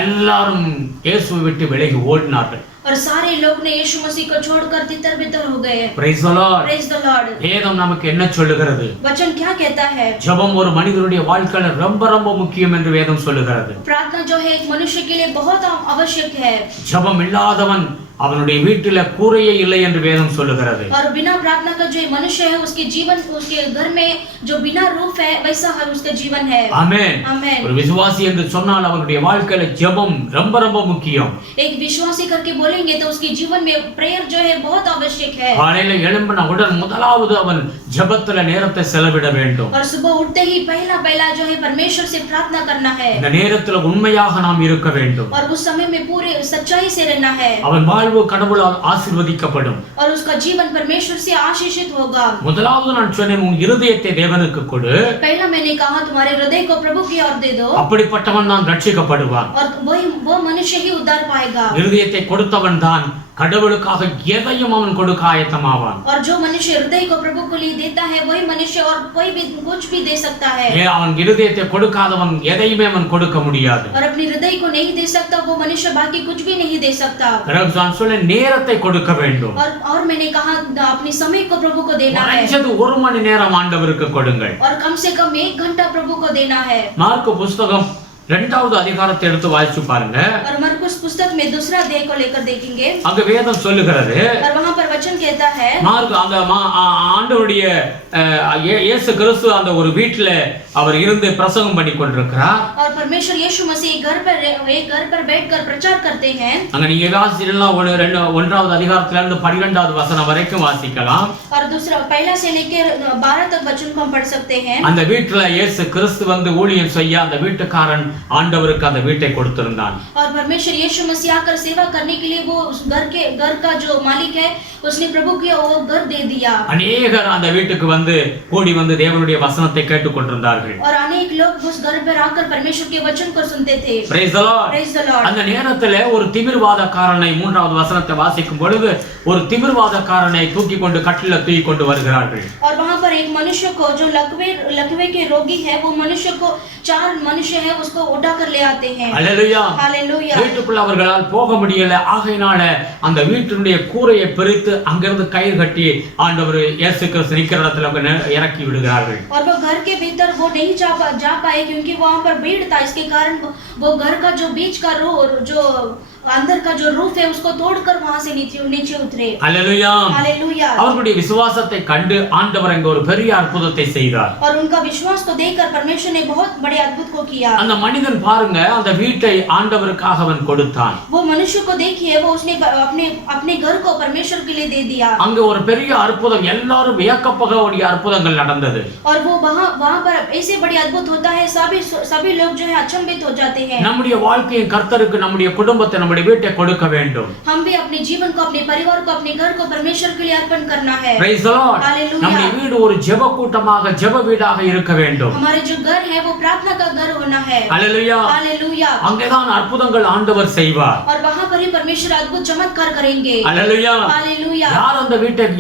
எல்லாரும் இயேசுவை விட்டு விலகி ஓடினார்கள். और सारे लोग ने यीशु मसीह को छोड़कर तितर-बितर हो गए. Praise the Lord. Praise the Lord. வேதம் நமக்கு என்ன சொல்லுகிறது? वचन क्या कहता है? ஜெபம் ஒரு மனிதனுடைய வாழ்க்கையில ரொம்ப முக்கியம் என்று வேதம் சொல்லுகிறது. प्रार्थना जो है एक मनुष्य के लिए बहुत आवश्यक है. ஜெபம் இல்லாதவன் அவனுடைய வீட்டில கூரையே இல்லை என்று வேதம் சொல்லுகிறது. और बिना प्रार्थना का जो मनुष्य है उसके जीवन उसके घर में जो बिना रूप है वैसा हर उसका जीवन है. आमेन. आमेन. ஒரு விசுவாசி என்று சொன்னால் அவனுடைய வாழ்க்கையில ஜெபம் ரொம்ப முக்கியம். एक विश्वासी करके बोलेंगे तो उसके जीवन में प्रेयर जो है बहुत आवश्यक है. காலையில எழும்பின உடன் முதலாவது அவன் ஜெபத்துல நேரத்தை செலவிட வேண்டும். और सुबह उठते ही पहला जो है परमेश्वर से प्रार्थना करना है. இந்த நேரத்துல உண்மையாக நாம் இருக்க வேண்டும். और उस समय में पूरे सच्चाई से रहना है. அவன் வாழ்வு கடவுளால் ஆசீர்வதிக்கப்படும். और उसका जीवन परमेश्वर से आशीषित होगा. முதலாவது நான் சொன்னேன் உன் இருதயத்தை தேவனுக்கு கொடு. पहला मैंने कहा तुम्हारे हृदय को प्रभु की ओर दे दो. அப்படிப்பட்டவன் தான் ரட்சிக்கப்படுவான். और वो मनुष्य ही उद्धार पाएगा. இருதயத்தை கொடுத்தவன் தான் கடவுளுக்காக எதையும் அவன் கொடுக்க ஆயத்தமாவான். और जो मनुष्य हृदय को प्रभु को लिए देता है वही मनुष्य और कोई भी कुछ भी दे सकता है. அவன் இருதயத்தை கொடுக்காதவன் எதையுமே அவன் கொடுக்க முடியாது. और अपने हृदय को नहीं दे सकता वो मनुष्य बाकी कुछ भी नहीं दे सकता. நான் சொல்ல நேரத்தை கொடுக்க வேண்டும். और मैंने कहा अपने समय को प्रभु को देना है. குறைஞ்சது 1 மணி நேரம் ஆண்டவருக்கு கொடுங்கள். और कम से कम 1 घंटा प्रभु को देना है. மார்க்கு புத்தகம் 2வது அதிகாரத்தை எடுத்து வாசிச்சு பாருங்க. और मरकुस पुस्तक में दूसरा अध्याय को लेकर देखेंगे. அங்க வேதம் சொல்லுகிறது. और वहां पर वचन कहता है மார்க் அந்த ஆண்டவருடைய இயேசு கிறிஸ்து அந்த ஒரு வீட்ல அவர் இருந்து பிரசங்கம் பண்ணி கொண்டிருக்கிறார். और परमेश्वर यीशु मसीह एक घर पर बैठकर प्रचार करते हैं. அங்க நீங்க வாசிக்கலாம் 1வது அதிகாரத்துல இருந்து 12வது வசனம் வரைக்கும் வாசிக்கலாம். और दूसरा पहला से लेकर 12 तक वचन को हम पढ़ सकते हैं. அந்த வீட்ல இயேசு கிறிஸ்து வந்து ஊழியம் செய்ய அந்த வீட்டுக்காரன் ஆண்டவருக்கு அந்த வீட்டை கொடுத்திருந்தான். और परमेश्वर यीशु मसीह आकर सेवा करने के लिए वो उस घर का जो मालिक है उसने प्रभु को वो घर दे दिया. अनेகர் அந்த வீட்டுக்கு வந்து கூடி வந்து தேவனுடைய வசனத்தை கேட்டுக்கொண்டிருந்தார்கள். और अनेक लोग उस घर पर आकर परमेश्वर के वचन को सुनते थे. Praise the Lord. Praise the Lord. அந்த நேரத்துல ஒரு திமிர்வாதக்காரனை 3வது வசனத்தை வாசிக்கும் பொழுது ஒரு திமிர்வாதக்காரனை தூக்கி கொண்டு கட்டில தூக்கி கொண்டு வருகிறார்கள். और वहां पर एक मनुष्य को जो लकवे के रोगी है वो मनुष्य को 4 मनुष्य है उसको उठाकर ले आते हैं. हालेलुया. हालेलुया. வீட்டுக்குள்ள அவர்களால் போக முடியல. ஆகையினால அந்த வீட்டினுடைய கூரையை பிரித்து அங்கிருந்து கயிறு கட்டி ஆண்டவர் இயேசு கிறிஸ்து நிக்கிற இடத்துல இறக்கி விடுகிறார்கள். और वो घर के भीतर वो नहीं जा पाए क्योंकि वहां पर भीड़ था. इसके कारण वो घर का जो बीच का जो अंदर का जो रूफ है उसको तोड़कर वहां से नीचे उतरे. हालेलुया. हालेलुया. அவர்களுடைய விசுவாசத்தை கண்டு ஆண்டவர் அங்க ஒரு பெரிய அற்புதத்தை செய்தார். और उनका विश्वास को देखकर परमेश्वर ने बहुत बड़े अद्भुत को किया. அந்த மனிதன் பாருங்க அந்த வீட்டை ஆண்டவருக்காக அவன் கொடுத்தான். वो मनुष्य को देखिए वो उसने अपने घर को परमेश्वर के लिए दे दिया. அங்க ஒரு பெரிய அற்புதம் எல்லாரும் வியக்கப்படக்கூடிய அற்புதங்கள் நடந்தது. और वो वहां पर ऐसे बड़े अद्भुत होता है सभी लोग जो है अचंभित हो जाते हैं. நம்முடைய வாழ்க்கையின் கர்த்தருக்கு நம்முடைய குடும்பத்தை நம்முடைய வீட்டை கொடுக்க வேண்டும். हम भी अपने जीवन को, अपने परिवार को, अपने घर को परमेश्वर के लिए अर्पण करना है. Praise the Lord. Hallelujah. நம்முடைய வீடு ஒரு ஜெப கூட்டமாக, ஜெப வீடாக இருக்க வேண்டும். हमारे जो घर है वो प्रार्थना का घर होना है. Hallelujah. Hallelujah. அங்கேதான் அற்புதங்கள் ஆண்டவர் செய்வார். और वहां पर ही परमेश्वर अद्भुत चमत्कार करेंगे. Hallelujah. Hallelujah.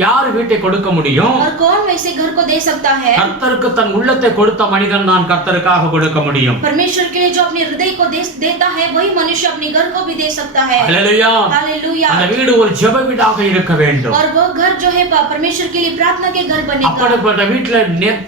யார் வீட்டை கொடுக்க முடியும்? और कौन वैसे घर को दे सकता है? கர்த்தருக்கு தன் உள்ளத்தை கொடுத்த மனிதன் தான் கர்த்தருக்காக கொடுக்க முடியும். परमेश्वर के लिए जो अपने हृदय को देता है वही मनुष्य अपने घर को भी दे सकता है. Hallelujah. Hallelujah. அந்த வீடு ஒரு ஜெப வீடாக இருக்க வேண்டும். और वो घर जो है परमेश्वर के लिए प्रार्थना के घर बनेगा. அப்படிப்பட்ட வீட்ல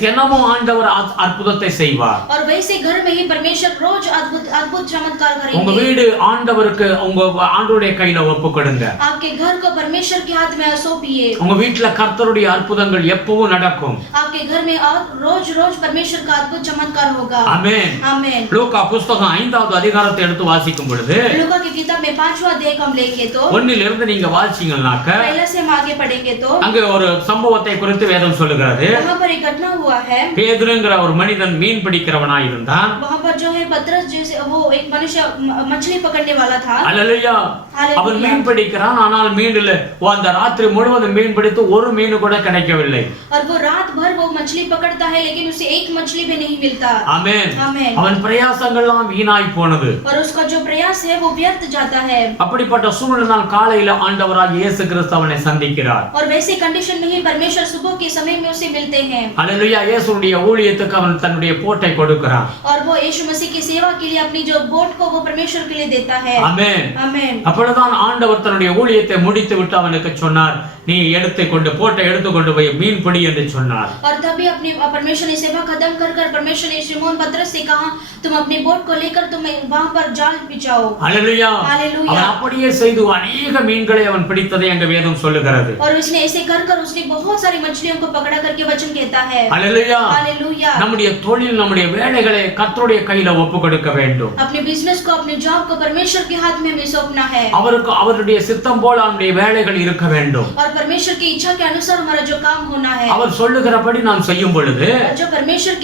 தினமும் ஆண்டவர் அற்புதத்தை செய்வார். और वैसे घर में ही परमेश्वर रोज अद्भुत चमत्कार करेंगे. உங்க வீடு ஆண்டவருக்கு, உங்க ஆண்டவருடைய கையில ஒப்புக்கொடுங்க. आपके घर को परमेश्वर के हाथ में सौंपिए. உங்க வீட்ல கர்த்தருடைய அற்புதங்கள் எப்பவும் நடக்கும். आपके घर में रोज परमेश्वर का अद्भुत चमत्कार होगा. आमेन. आमेन. லூக்கா புத்தகம் 5வது அதிகாரத்தை எடுத்து வாசிக்கும் பொழுது, लूका की किताब में 5वां अध्याय हम लेंगे तो 1 நீங்க வாசிச்சீங்கன்னாக்க पहले से हम आगे पढ़ेंगे तो அங்க ஒரு சம்பவத்தை குறித்து வேதம் சொல்லுகிறது. वहां पर एक घटना हुआ है. பேதுருங்கிற ஒரு மனிதன் மீன் பிடிக்கிறவனாய் இருந்தான். वहां पर जो है पतरस जैसे वो एक मनुष्य मछली पकड़ने वाला था. அல்லேலூயா. அவன் மீன் பிடிக்கிறான், ஆனால் மீனில் அந்த ராத்திரி முழுவதும் மீன் பிடித்து ஒரு மீன் கூட கிடைக்கவில்லை. और वो रात भर वो मछली पकड़ता है लेकिन उसे एक मछली भी नहीं मिलता. आमेन. आमेन. அவன் பிரயாசங்கள்லாம் வீணாய் போனது. और उसका जो प्रयास है वो व्यर्थ जाता है. அப்படிப்பட்ட சூழ்நிலையில் காலையில ஆண்டவராகிய இயேசு கிறிஸ்து அவனை சந்திக்கிறார். और वैसे कंडीशन में ही परमेश्वर सुबह के समय में उसे मिलते हैं. அல்லேலூயா. இயேசுவுடைய ஊழியத்துக்கு அவன் தன்னுடைய போட்டை கொடுக்கிறான். और वो यीशु मसीह की सेवा के लिए अपनी जो बोट को वो परमेश्वर के लिए देता है. आमेन. आमेन. அப்பொழுதுதான் ஆண்டவர் தன்னுடைய ஊழியத்தை முடித்து விட்டு அவனுக்கு சொன்னார், நீ போட்டை எடுத்துக்கொண்டு போய் மீன் பிடி என்று சொன்னார். और तभी अपनी परमेश्वर ने सेवा खत्म कर परमेश्वर ने शिमोन पतरस से कहा, तुम अपनी बोट को लेकर तुम वहां पर जाल बिछाओ. हालेलुया. हालेलुया. அவன் அப்படியே செய்து अनेक மீன்களை அவன் பிடித்ததை அங்க வேதம் சொல்லுகிறது. और उसने ऐसे कर उसने बहुत सारी मछलियों को पकड़ा करके वचन कहता है. हालेलुया. हालेलुया. நம்முடைய தொழில், நம்முடைய வேலைகளை கர்த்தருடைய கையில ஒப்புக்கொடுக்க வேண்டும். अपने बिजनेस को, अपने जॉब को परमेश्वर के हाथ में सौंपना है. அவருடைய சித்தம் போல நம்முடைய வேலைகள் இருக்க வேண்டும். और परमेश्वर की इच्छा के अनुसार हमारा जो काम होना है, அவர் சொல்லுகிறபடி நாம் செய்யும் பொழுது, जो परमेश्वर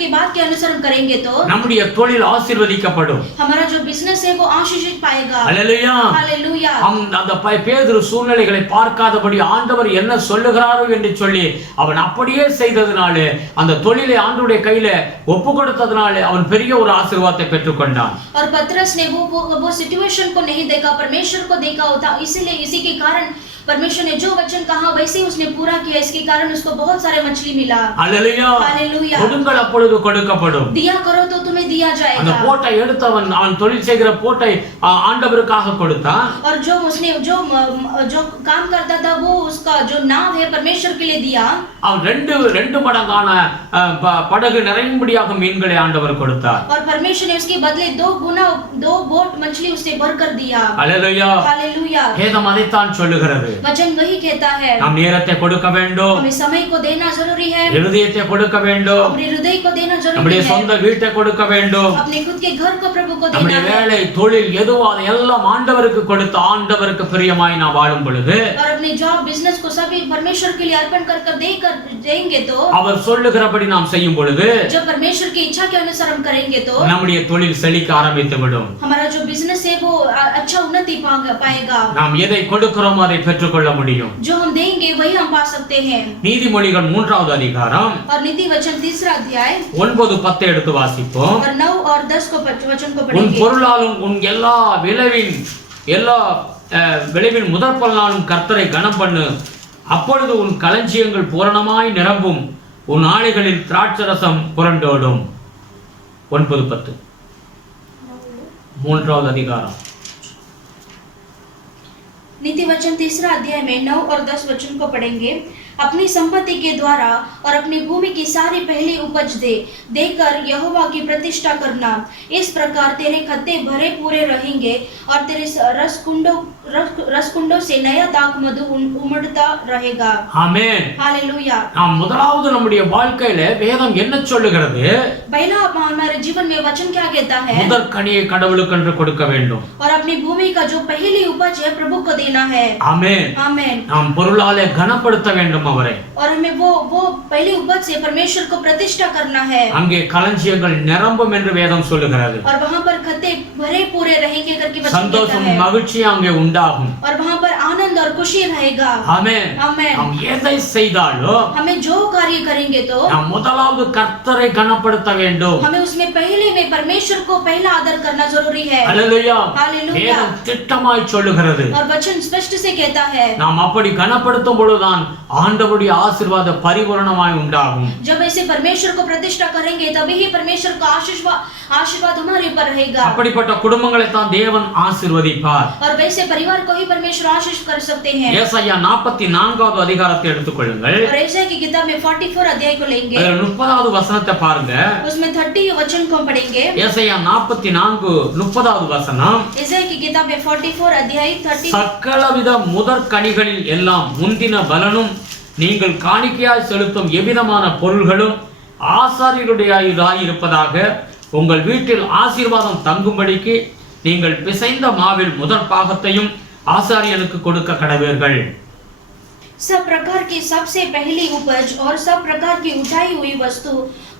की बात के अनुसार हम करेंगे तो நம்முடைய தொழில் ஆசீர்வதிக்கப்படும். हमारा जो बिजनेस है वो आशीषित पाएगा. हालेलुया. हालेलुया. அந்த பேதுரு சூழ்நிலைகளை பார்க்காதபடி ஆண்டவர் என்ன சொல்லுகிறாரோ என்று சொல்லி அவன் அப்படியே செய்ததனால, அந்த தொழிலை ஆண்டவருடைய கையில ஒப்புக்கொடுத்ததனால அவன் பெரிய ஒரு ஆசீர்வாதத்தை பெற்றுக்கொண்டான். और पतरस ने वो सिचुएशन को नहीं देखा, परमेश्वर को देखा होता. इसीलिए इसी के कारण परमेश्वर ने जो वचन कहा वैसे उसने पूरा किया. इसके कारण उसको बहुत सारे मछली मिला. हालेलुया. हालेलुया. கொடுங்கள் அப்பொழுது கொடுக்கப்படும். दिया करो तो तुम्हें दिया அந்த जाएगा. போட்டை எடுத்தவன் அவன் தொழில் செய்கிற போட்டை ஆண்டவருக்காக கொடுத்தான். और जो उसने जो काम करता था वो उसका जो नाम है परमेश्वर के लिए दिया. அவன் ரெண்டு மடங்கான படகு நிறையும்படியாக மீன்களை ஆண்டவர் கொடுத்தார். और परमेश्वर ने उसके बदले 2 गुना 2 बोट मछली उसे भरकर दिया. हालेलुया. हालेलुया. வேதம் அதைத்தான் சொல்லுகிறது. वचन वही कहता है. நாம் நேரத்தை கொடுக்க வேண்டும். हमें समय को देना जरूरी है. இருதயத்தை கொடுக்க வேண்டும். अपने हृदय को देना जरूरी நம்முடைய है. சொந்த வீட்டை கொடுக்க வேண்டும். अपने खुद के घर को प्रभु को நம்முடைய देना है. வேலை, தொழில் எதுவோ அதையெல்லாம் ஆண்டவருக்கு கொடுத்து ஆண்டவருக்கு பிரியமாய் நாம் வாழும் பொழுது, और अपने जॉब बिजनेस को सभी परमेश्वर के लिए अर्पण कर देंगे तो, அவர் சொல்லுகிறபடி நாம் செய்யும் பொழுது, जब परमेश्वर की इच्छा के अनुसार हम करेंगे तो நம்முடைய தொழில் செழிக்க ஆரம்பித்து விடும். हमारा जो बिजनेस है वो अच्छा उन्नति पाएगा. நாம் எதை கொடுக்கிறோமோ அதை பெற்றுக்கொள்ள முடியும். जो हम देंगे वही हम पा सकते हैं. நீதிமொழிகள் 3வது அதிகாரம் और नीति वचन 3 अध्याय 9-10 எடுத்து வாசிப்போம். और 9 और 10 को वचन को உன் पढ़ेंगे. பொருளாலும் உன் எல்லா விளைவின் முதற் பலனாலும் கர்த்தரை கனம் பண்ணு. அப்பொழுது உன் களஞ்சியங்கள் பூரணமாய் நிரம்பும், உன் ஆலைகளில் திராட்சரசம் புரண்டோடும். 9-10 3வது அதிகாரம். नीति वचन 3 अध्याय में 9 और 10 वचन को पढ़ेंगे. अपनी संपत्ति के द्वारा और अपनी भूमि की सारी पहली उपज देकर यहोवा की प्रतिष्ठा करना. इस प्रकार तेरे खत्ते भरे पूरे रहेंगे और तेरे रसकुंडों से नया दाख मधु उमड़ता रहेगा। ஆமென். हालेलुया। நாம் முதலாவது நம்முடைய வாழ்க்கையில வேதம் என்ன சொல்லுகிறது? पहला हमारे जीवन में वचन क्या कहता है? முதற் கனியை கடவுளுக்கென்று கொடுக்க வேண்டும். और अपनी भूमि का जो पहली उपज है प्रभु को देना है। ஆமென். आमेन। நாம் பொருளாலே கனப்படுத்த வேண்டும் அவரை. और हमें वो पहली उपज से परमेश्वर को प्रतिष्ठा करना है। அங்கே களஞ்சியங்கள் நிரம்பும் என்று வேதம் சொல்லுகிறது. और वहाँ पर खत्ते भरे पूरे रहेंगे करके वचन कहता சந்தோஷம் है। மகிழ்ச்சி அங்கே உண்டாகும். और वहाँ पर आनंद और खुशी रहेगा। ஆமென். आमेन। நாம் எதை செய்தாலும் हमें जो कार्य करेंगे तो நாம் முதலாவது கர்த்தரை கனப்படுத்த வேண்டும். हमें उसमें पहले में परमेश्वर को पहला आदर करना जरूरी है। அல்லேலூயா. हालेलुया। வேதம் திட்டமாய் சொல்லுகிறது. और वचन स्पष्ट से कहता है நாம் அப்படி கனப்படுத்தும் பொழுதுதான் ஆண்டவருடைய ஆசீர்வாத பரிபூரணமாய் உண்டாகும். जब ऐसे परमेश्वर को प्रतिष्ठा करेंगे तभी ही परमेश्वर का आशीर्वाद हमारे ऊपर रहेगा। அப்படிப்பட்ட குடும்பங்களை தான் தேவன் ஆசீர்வதிப்பார். और वैसे परिवार को ही परमेश्वर आशीष कर सकते हैं। ஏசாயா 44வது அதிகாரத்தை எடுத்துக்கொள்ளுங்கள். और ऐसाया की किताब में 44 अध्याय को लेंगे। அதுல 30வது वசனத்தை பாருங்க. उसमें 30 वचन को पढ़ेंगे। ஏசாயா 44 30வது வசனம். ऐसाया की किताब में 44 अध्याय 30। சகலவித முதற் கனிகளில் எல்லாம் முந்தின பலனும் நீங்கள் காணிக்கையாய் செலுத்தும் எவ்விதமான பொருள்களும் ஆசாரியருடையதாய் இருப்பதாக உங்கள் வீட்டில் ஆசீர்வாதம் தங்கும்படிக்கு நீங்கள் பிசைந்த மாவில் முதற் பாகத்தையும் ஆசாரியனுக்கு கொடுக்க கடவீர்கள். सब प्रकार की सबसे पहली उपज और सब प्रकार की उठाई हुई वस्तु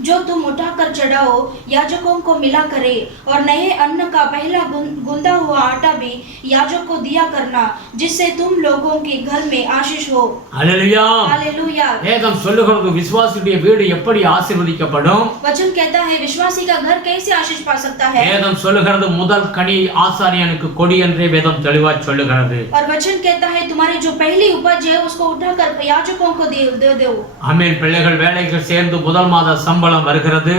जो तुम उठाकर चढ़ाओ याजकों को मिला करे, और नए अन्न का पहला गुंदा हुआ आटा भी याजक को दिया करना, जिससे तुम लोगों के घर में आशीष हो। हालेलुया। हालेलुया। வேதம் சொல்லுகிறது விசுவாசியுடைய வீடு எப்படி ஆசீர்வதிக்கப்படும்? वचन कहता है विश्वासी का घर कैसे आशीष पा सकता है। வேதம் சொல்லுகிறது முதல் கனி ஆசாரியனுக்கு கொடி என்றே வேதம் தெளிவாய் சொல்லுகிறது. और वचन कहता है तुम्हारी जो पहली उपज है उसको उठाकर याजकों को दे दो। ஆமென். பிள்ளைகள் வேலைக்கு சேர்ந்து முதல் மாத சம்பளம் வருகிறது.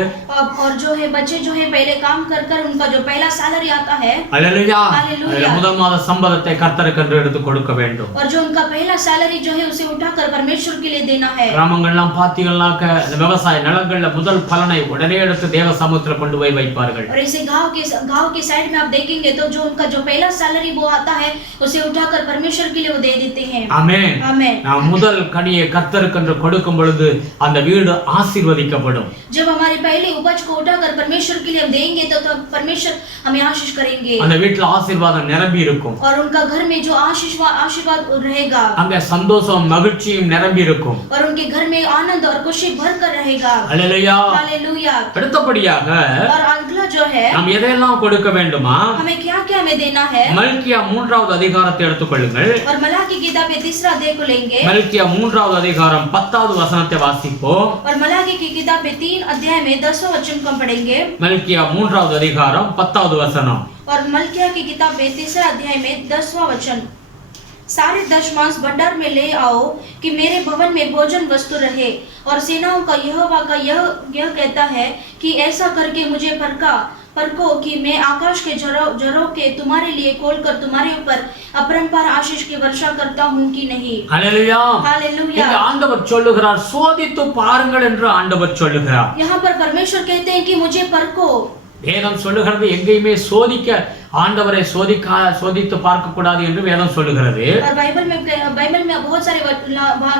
और जो है बच्चे जो है पहले काम कर कर उनका जो पहला सैलरी आता है। हालेलुया. हालेलुया। முதல் மாத சம்பளத்தை கர்த்தருக்கு எடுத்து கொடுக்க வேண்டும். और जो उनका पहला सैलरी जो है उसे उठाकर परमेश्वर के लिए देना है। கிராமங்கள்லாம் பாத்தீங்கன்னாக்க இந்த விவசாய நிலங்கள்ல முதல் பலனை உடனே எடுத்து தேவ சமூகத்துல கொண்டு போய் வைப்பார்கள். और ऐसे गांव के साइड में आप देखेंगे तो जो उनका जो पहला सैलरी वो आता है उसे उठाकर परमेश्वर के लिए वो दे देते हैं। आमेन। आमेन। நாம் முதல் கனியை கர்த்தருக்கு என்று கொடுக்கும் பொழுது அந்த வீடு ஆசீர்வதிக்கப்படும். जब हमारी पहली उपज को उठाकर परमेश्वर के लिए हम देंगे तो परमेश्वर हमें आशीष करेंगे। அந்த வீட்ல ஆசீர்வாதம் நிரம்பி இருக்கும். और उनका घर में जो आशीर्वाद रहेगा। அங்க சந்தோஷம் மகிழ்ச்சியும் நிரம்பி இருக்கும். और उनके घर में आनंद और खुशी भरकर रहेगा। हालेलुया। हालेलुया। அடுத்தபடியாக और अगला जो है நாம் எதையெல்லாம் கொடுக்க வேண்டுமா? हमें क्या क्या हमें देना है। மல்கியா 3வது அதிகாரத்தை எடுத்துக்கொள்ளுங்கள். और मलाकी की किताब 3 अध्याय को लेंगे। மல்கியா 3வது அதிகாரம் 10வது வசனத்தை வாசிப்போம். और मलाकी की किताब में 3 अध्याय में 10वां वचन को पढ़ेंगे। மல்கியா 3வது அதிகாரம் 10வது வசனம். और मल्किया की किताब में 3 अध्याय में 10वां वचन। सारे दशमांश भंडार में ले आओ कि मेरे भवन में भोजन वस्तु रहे, और सेनाओं का यहोवा का यह कहता है कि ऐसा करके मुझे परखो कि मैं आकाश के जरों के तुम्हारे लिए खोलकर तुम्हारे ऊपर अपरंपार आशीष की वर्षा करता हूँ कि नहीं। हालेलुया। हालेलुया। இங்க ஆண்டவர் சொல்லுகிறார் சோதித்து பாருங்கள் என்று ஆண்டவர் சொல்லுகிறார். यहाँ पर परमेश्वर कहते हैं कि मुझे परखो। வேதம் சொல்லுகிறது எங்கேயுமே சோதிக்க ஆண்டவரை சோதித்து பார்க்க கூடாது என்று வேதம் சொல்லுகிறது. और बाइबल में बहुत सारे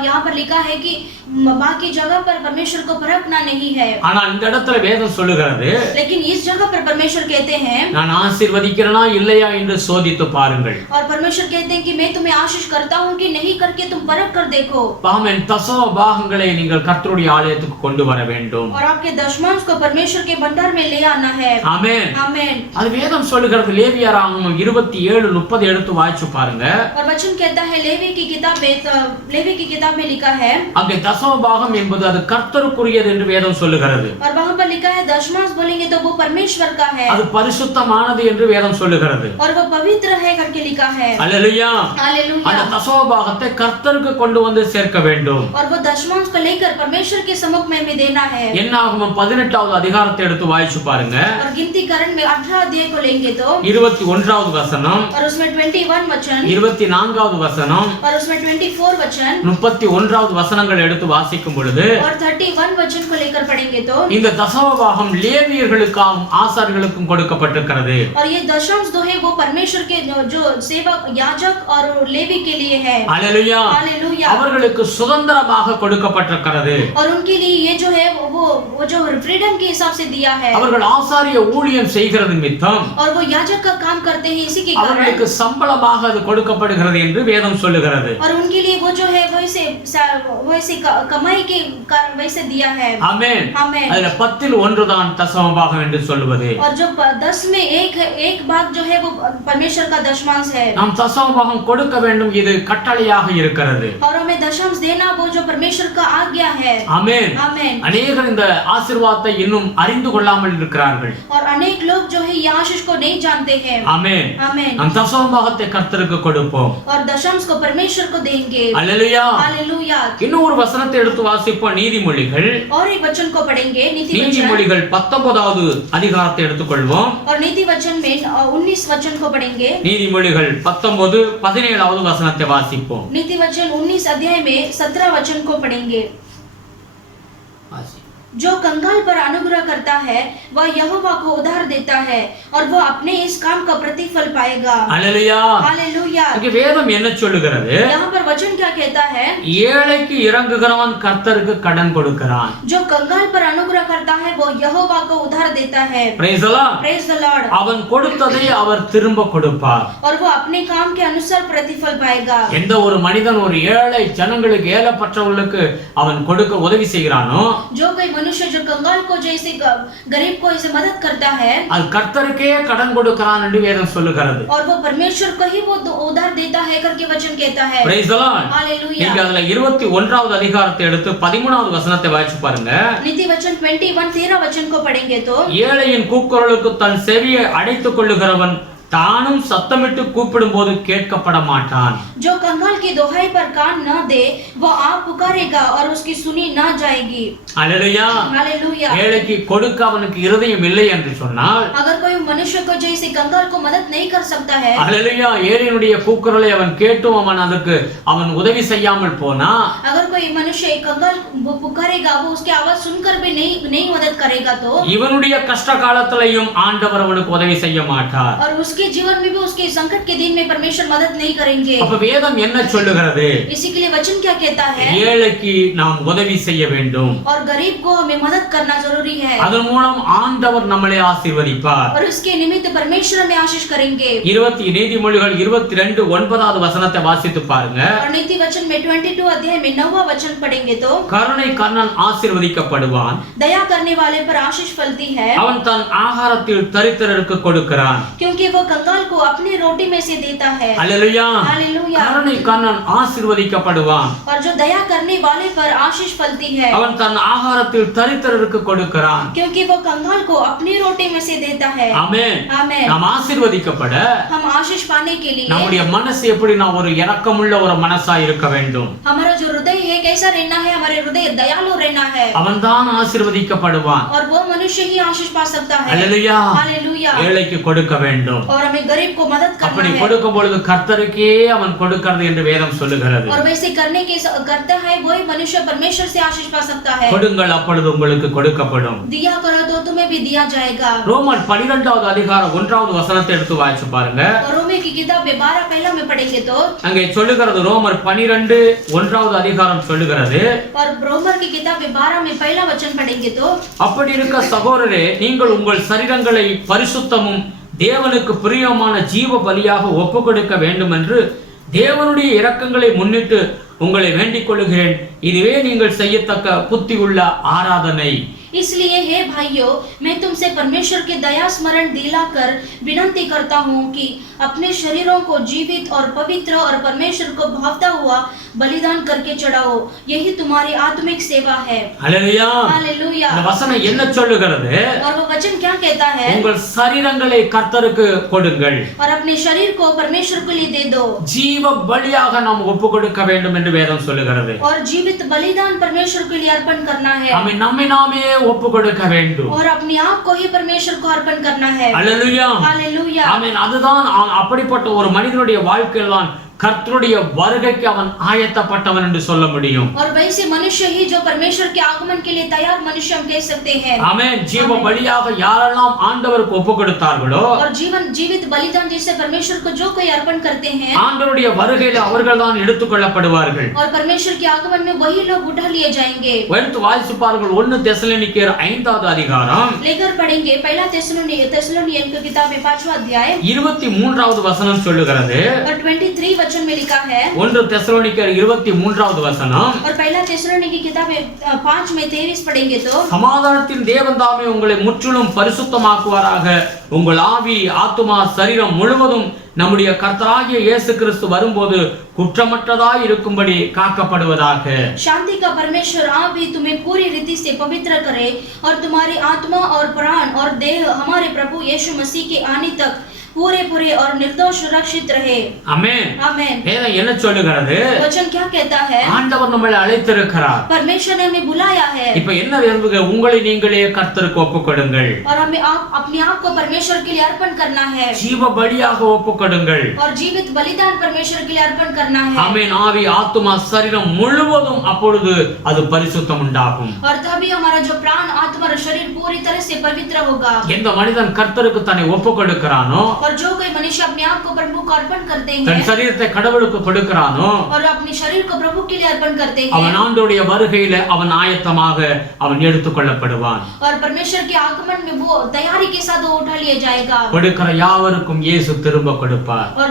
यहाँ पर लिखा है कि बाकी जगह पर परमेश्वर को परखना नहीं है। ஆனா இந்த இடத்துல வேதம் சொல்லுகிறது लेकिन इस जगह पर परमेश्वर कहते हैं நான் ஆசீர்வதிக்கிறேனா இல்லையா என்று சோதித்து பாருங்கள். और परमेश्वर कहते हैं कि मैं तुम्हें आशीष करता हूँ कि नहीं करके तुम परख कर देखो। ஆமென். தசம பாகங்களை நீங்கள் கர்த்தருடைய ஆலயத்துக்கு கொண்டு வர வேண்டும். और आपके दशमांश को परमेश्वर के भंडार में ले आना है। ஆமென். आमेन। அது வேதம் சொல்லுகிறது. லேவியராகமம் 27:30 எடுத்து வாசிச்சு பாருங்க. और वचन कहता है लेवी की किताब में लिखा है அங்கே தசம பாகம் என்பது அது கர்த்தருக்குரியது என்று வேதம் சொல்லுகிறது. और वहाँ पर लिखा है दशमांश बोलेंगे तो वो परमेश्वर का है। அது பரிசுத்தமானது என்று வேதம் சொல்லுகிறது. और वो पवित्र है करके लिखा है। அல்லேலூயா. हालेलुया। அந்த தசம பாகத்தை கர்த்தருக்கு கொண்டு வந்து சேர்க்க வேண்டும். और वो दशमांश को लेकर परमेश्वर के सम्मुख में हमें देना है। என்னாகமம் 18வது அதிகாரத்தை எடுத்து வாசிச்சு பாருங்க. और गिनती करण में 18 अध्याय को लेंगे तो 21வது வசனம், और उसमें 21 वचन 24வது வசனம், और उसमें 24 वचन 31வது வசனங்கள் எடுத்து வாசிக்கும் பொழுது और 31 वचन को लेकर पढ़ेंगे तो இந்த தசமபாகம் லேவியர்களுக்கும் ஆசாரியர்களுக்கும் கொடுக்கப்பட்டிருக்கிறது. और ये दशमांश जो है वो परमेश्वर के जो सेवक याजक और लेवी के लिए है. அல்லேலூயா. हालेलुया. அவர்களுக்கு சுதந்திரமாக கொடுக்கப்பட்டிருக்கிறது. और उनके लिए ये जो है वो जो फ्रीडम के हिसाब से दिया है. அவர்கள் ஆசாரிய ஊழியம் செய்கிறது நிமித்தம் और वो याजक का काम करते हैं इसी के कारण அவர்களுக்கு சம்பளமாக அது கொடுக்கப்படுகிறது என்று வேதம் சொல்லுகிறது. और उनके लिए वो जो है वैसे कमाई के कारण वैसे दिया है. ஆமென். आमेन. அதுல 10ல் 1 தான் தசமபாகம் என்று சொல்லுவது. और जो 10 में एक भाग जो है वो परमेश्वर का दशमांश है. நாம் தசமபாகம் கொடுக்க வேண்டும், இது கட்டளையாக இருக்கிறது. और हमें दशमांश देना वो जो परमेश्वर का आज्ञा है. ஆமென். आमेन. अनेகர் இந்த ஆசீர்வாதத்தை இன்னும் அறிந்து கொள்ளாமல் இருக்கிறார்கள். और अनेक लोग जो है ये आशीष को नहीं जानते हैं. ஆமென். आमेन. நாம் தசமபாகத்தை கர்த்தருக்கு கொடுப்போம். और दशमांश को परमेश्वर को देंगे. அல்லேலூயா. हालेलुया. இன்னும் ஒரு வசனத்தை எடுத்து வாசிப்போம். நீதிமொழிகள். और एक वचन को पढ़ेंगे. நீதிமொழிகள் 19வது அதிகாரத்தை எடுத்துக்கொள்வோம். और नीति वचन में 19 वचन को पढ़ेंगे. நீதிமொழிகள் 19 17வது வசனத்தை வாசிப்போம். नीति वचन 19 अध्याय में 17 वचन को पढ़ेंगे. जो कंगाल पर अनुग्रह करता है वह यहोवा को उधार देता है और वह अपने इस काम का प्रतिफल पाएगा. हालेलुया. हालेलुया. இங்கே வேதம் என்ன சொல்லுகிறது? यहाँ पर वचन क्या कहता है? ஏழைக்கு இறங்குகிறவன் கர்த்தருக்கு கடன் கொடுக்கிறான். जो कंगाल पर अनुग्रह करता है वो यहोवा को उधार देता है. Praise the Lord. Praise the Lord. அவன் கொடுத்ததை அவர் திரும்ப கொடுப்பார். और वो अपने काम के अनुसार प्रतिफल पाएगा. எந்த ஒரு மனிதன் ஒரு ஏழை ஜனங்களுக்கு ஏழைப்பட்டவர்களுக்கு அவன் கொடுக்க உதவி செய்கிறானோ जो कोई मनुष्य जो कंगाल को जैसे गरीब को ऐसे मदद करता है அது கர்த்தருக்கே கடன் கொடுக்கிறான் என்று வேதம் சொல்லுகிறது. और वो परमेश्वर को ही वो उधार देता है करके वचन कहता है. Praise the Lord. हालेलुया. இங்க அதுல 21வது அதிகாரத்தை எடுத்து 13வது வசனத்தை வாசிச்சு பாருங்க. नीति वचन 21 13 वचन को पढ़ेंगे तो ஏழையின் கூக்குரலுக்கு தன் செவியை அடைத்துக் கொள்ளுகிறவன் தானும் சத்தமிட்டு கூப்பிடும் போது கேட்கப்பட மாட்டான். जो कंगाल की दोहाई पर कान न दे वो आप पुकारेगा और उसकी सुनी न जाएगी. அல்லேலூயா. हालेलुया. ஏழைக்கு கொடுக்க அவனுக்கு இருதயம் இல்லை என்று சொன்னால் अगर कोई मनुष्य को जैसे कंगाल को मदद नहीं कर सकता है அல்லேலூயா, ஏழையினுடைய கூக்குரலை அவன் கேட்டும் அவன் உதவி செய்யாமல் போனா अगर कोई मनुष्य कंगाल पुकारेगा वो उसकी आवाज सुनकर भी नहीं मदद करेगा तो இவனுடைய கஷ்ட காலத்திலையும் ஆண்டவர் அவனுக்கு உதவி செய்ய மாட்டார். और उसके जीवन में भी उसके संकट के दिन में परमेश्वर मदद नहीं करेंगे. அப்ப வேதம் என்ன சொல்லுகிறது? इसी के लिए वचन क्या कहता है? ஏழைக்கு நாம் உதவி செய்ய வேண்டும். और गरीब को हमें मदद करना जरूरी है. அதன் மூலம் ஆண்டவர் நம்மளை ஆசீர்வதிப்பார். और इसके निमित्त परमेश्वर हमें आशीष करेंगे. நீதிமொழிகள் 22 9வது வசனத்தை வாசித்து பாருங்க. और नीति वचन में 22 अध्याय में 9वां वचन पढ़ेंगे तो கருணை கண்ணன் ஆசீர்வதிக்கப்படுவான். दया करने वाले पर आशीष फलती है. அவன் தன் ஆகாரத்தில் தரித்திரருக்கு கொடுக்கிறான். क्योंकि वो कंगाल को अपनी रोटी में से देता है. அல்லேலூயா. हालेलुया. கருணை கண்ணன் ஆசீர்வதிக்கப்படுவான். और जो दया करने वाले पर आशीष फलती है. அவன் தன் ஆகாரத்தில் தரித்திரருக்கு கொடுக்கிறான். क्योंकि वो कंगाल को अपनी रोटी में से देता है. ஆமென். आमेन. நாம் ஆசீர்வதிக்கப்பட हम आशीष पाने के लिए நம்முடைய மனசு எப்படி நான் ஒரு இரக்கமுள்ள ஒரு மனசா இருக்க வேண்டும். हमारा जो हृदय है कैसा रहना है? हमारे हृदय दयालु रहना है. அவன் தான் ஆசீர்வதிக்கப்படுவான். और वो मनुष्य ही आशीष पा सकता है. அல்லேலூயா. हालेलुया. ஏழைக்கு கொடுக்க வேண்டும். और हमें गरीब को मदद அப்படி करना है. கொடுக்கும் பொழுது கர்த்தருக்கே அவன் கொடுக்கிறது என்று வேதம் சொல்லுகிறது. और वैसे करने के करता है वही मनुष्य परमेश्वर से आशीष पा सकता है. கொடுங்கள் அப்பொழுது உங்களுக்கு கொடுக்கப்படும். दिया करो तो तुम्हें भी दिया जाएगा. ரோமர் 12வது அதிகாரம் 1வது வசனத்தை எடுத்து வாசிச்சு பாருங்க. और रोमी की किताब में 12 पहला में पढ़ेंगे तो அங்கே சொல்லுகிறது ரோமர் 12 1வது அதிகாரம் சொல்லுகிறது. और रोमर की किताब में 12 में पहला वचन पढ़ेंगे तो அப்படி இருக்க சகோதரரே, நீங்கள் உங்கள் சரீரங்களை பரிசுத்தமும் தேவனுக்கு பிரியமான ஜீவ பலியாக ஒப்புக்கொடுக்க வேண்டும் என்று தேவனுடைய இரக்கங்களை முன்னிட்டு உங்களை வேண்டிக் கொள்கிறேன். இதுவே நீங்கள் செய்யத்தக்க புத்தி உள்ள ஆராதனை. इसलिए हे भाइयों, मैं तुमसे परमेश्वर के दया स्मरण दिलाकर विनती करता हूँ कि अपने शरीरों को जीवित और पवित्र और परमेश्वर को भावता हुआ बलिदान करके चढ़ाओ. यही तुम्हारी आत्मिक सेवा है. हालेलुया. हालेलुया. இந்த வசனம் என்ன சொல்லுகிறது? और वो वचन क्या कहता है? உங்கள் சரீரங்களை கர்த்தருக்கு கொடுங்கள். और अपने शरीर को परमेश्वर के लिए दे दो. ஜீவ பலியாக நாம் ஒப்புக்கொடுக்க வேண்டும் என்று வேதம் சொல்லுகிறது. और जीवित बलिदान परमेश्वर के लिए अर्पण करना है. நம்மை நாமே ஒப்பு கொடுக்க வேண்டும். और अपने आप को ही परमेश्वर को अर्पण करना है. அல்லேலூயா. हालेलुया. ஆமென். அதுதான் அப்படிப்பட்ட ஒரு மனிதனுடைய வாழ்க்கையில் தான் கர்த்தருடைய வருகைக்கு அவன் ஆயத்தப்பட்டவன் என்று சொல்ல முடியும். और वैसे मनुष्य ही जो परमेश्वर के आगमन के लिए तैयार मनुष्य हम कह सकते हैं. ஆமென். ஜீவ பலியாக யாரெல்லாம் ஆண்டவருக்கு ஒப்பு கொடுத்தார்களோ, और जीवित बलिदान जैसे परमेश्वर को जो कोई अर्पण करते हैं, ஆண்டவருடைய வருகையில் அவர்கள் தான் எடுத்துக்கொள்ளப்படுவார்கள். और परमेश्वर के आगमन में वही लोग उठा लिए जाएंगे. எடுத்து வாசிப்பார்கள். 1 தெசலோனிக்கேயர் 5வது அதிகாரம் लेकर पढ़ेंगे. पहला तेसलोनियन की किताब में 5वां अध्याय 23வது வசனம் சொல்லுகிறது. और 23 वचन में लिखा है. 1 தெசலோனிக்கேயர் 23வது வசனம். और पहला तेसलोनिकैयर की किताब में 5 में 23 पढ़ेंगे तो, சமாதானத்தின் தேவன் தாமே உங்களை முற்றிலும் பரிசுத்தமாக்குவாராக. உங்கள் ஆவி, ஆத்துமா, சரீரம் முழுவதும் நம்முடைய கர்த்தராகிய இயேசு கிறிஸ்து வரும்போது குற்றமற்றதாய் இருக்கும்படி காக்கப்படுவதாக. शांति का परमेश्वर आप भी तुम्हें पूरी रीति से पवित्र करे और तुम्हारी आत्मा और प्राण और देह हमारे प्रभु यीशु मसीह के आने तक पूरे और निर्दोष सुरक्षित रहे. ஆமென். आमेन. வேதம் என்ன சொல்லுகிறது? वचन क्या कहता है? ஆண்டவர் நம்மை அழைத்திருக்கிறார். परमेश्वर ने हमें बुलाया है. இப்போ என்ன விரும்புங்க? உங்களை நீங்களே கர்த்தருக்கு ஒப்புக்கொடுங்கள். और हमें अपने आप को परमेश्वर के लिए अर्पण करना है. ஜீவ பலியாக ஒப்புக்கொடுங்கள். और जीवित बलिदान परमेश्वर के लिए अर्पण करना है. ஆமென். ஆவி, ஆத்துமா, சரீரம் முழுவதும் அப்பொழுது அது பரிசுத்தம் உண்டாகும். और तभी हमारा जो प्राण, आत्मा और शरीर पूरी तरह से पवित्र होगा. எந்த மனிதன் கர்த்தருக்கு தன்னை ஒப்புக்கொடுக்கிறானோ, और जो कोई मनुष्य अपने आप को प्रभु को अर्पण करते हैं, தன் சரீரத்தை கடவுளுக்கு கொடுக்கிறானோ, और अपने शरीर को प्रभु के लिए अर्पण करते हैं, அவன் ஆண்டவருடைய வருகையில அவன் ஆயத்தமாக அவன் எடுத்துக்கொள்ளப்படுவான். और परमेश्वर के आगमन में वो तैयारी के साथ वो उठा लिया जाएगा. கொடுக்கிற யாவருக்கும் இயேசு திரும்ப கொடுப்பார். और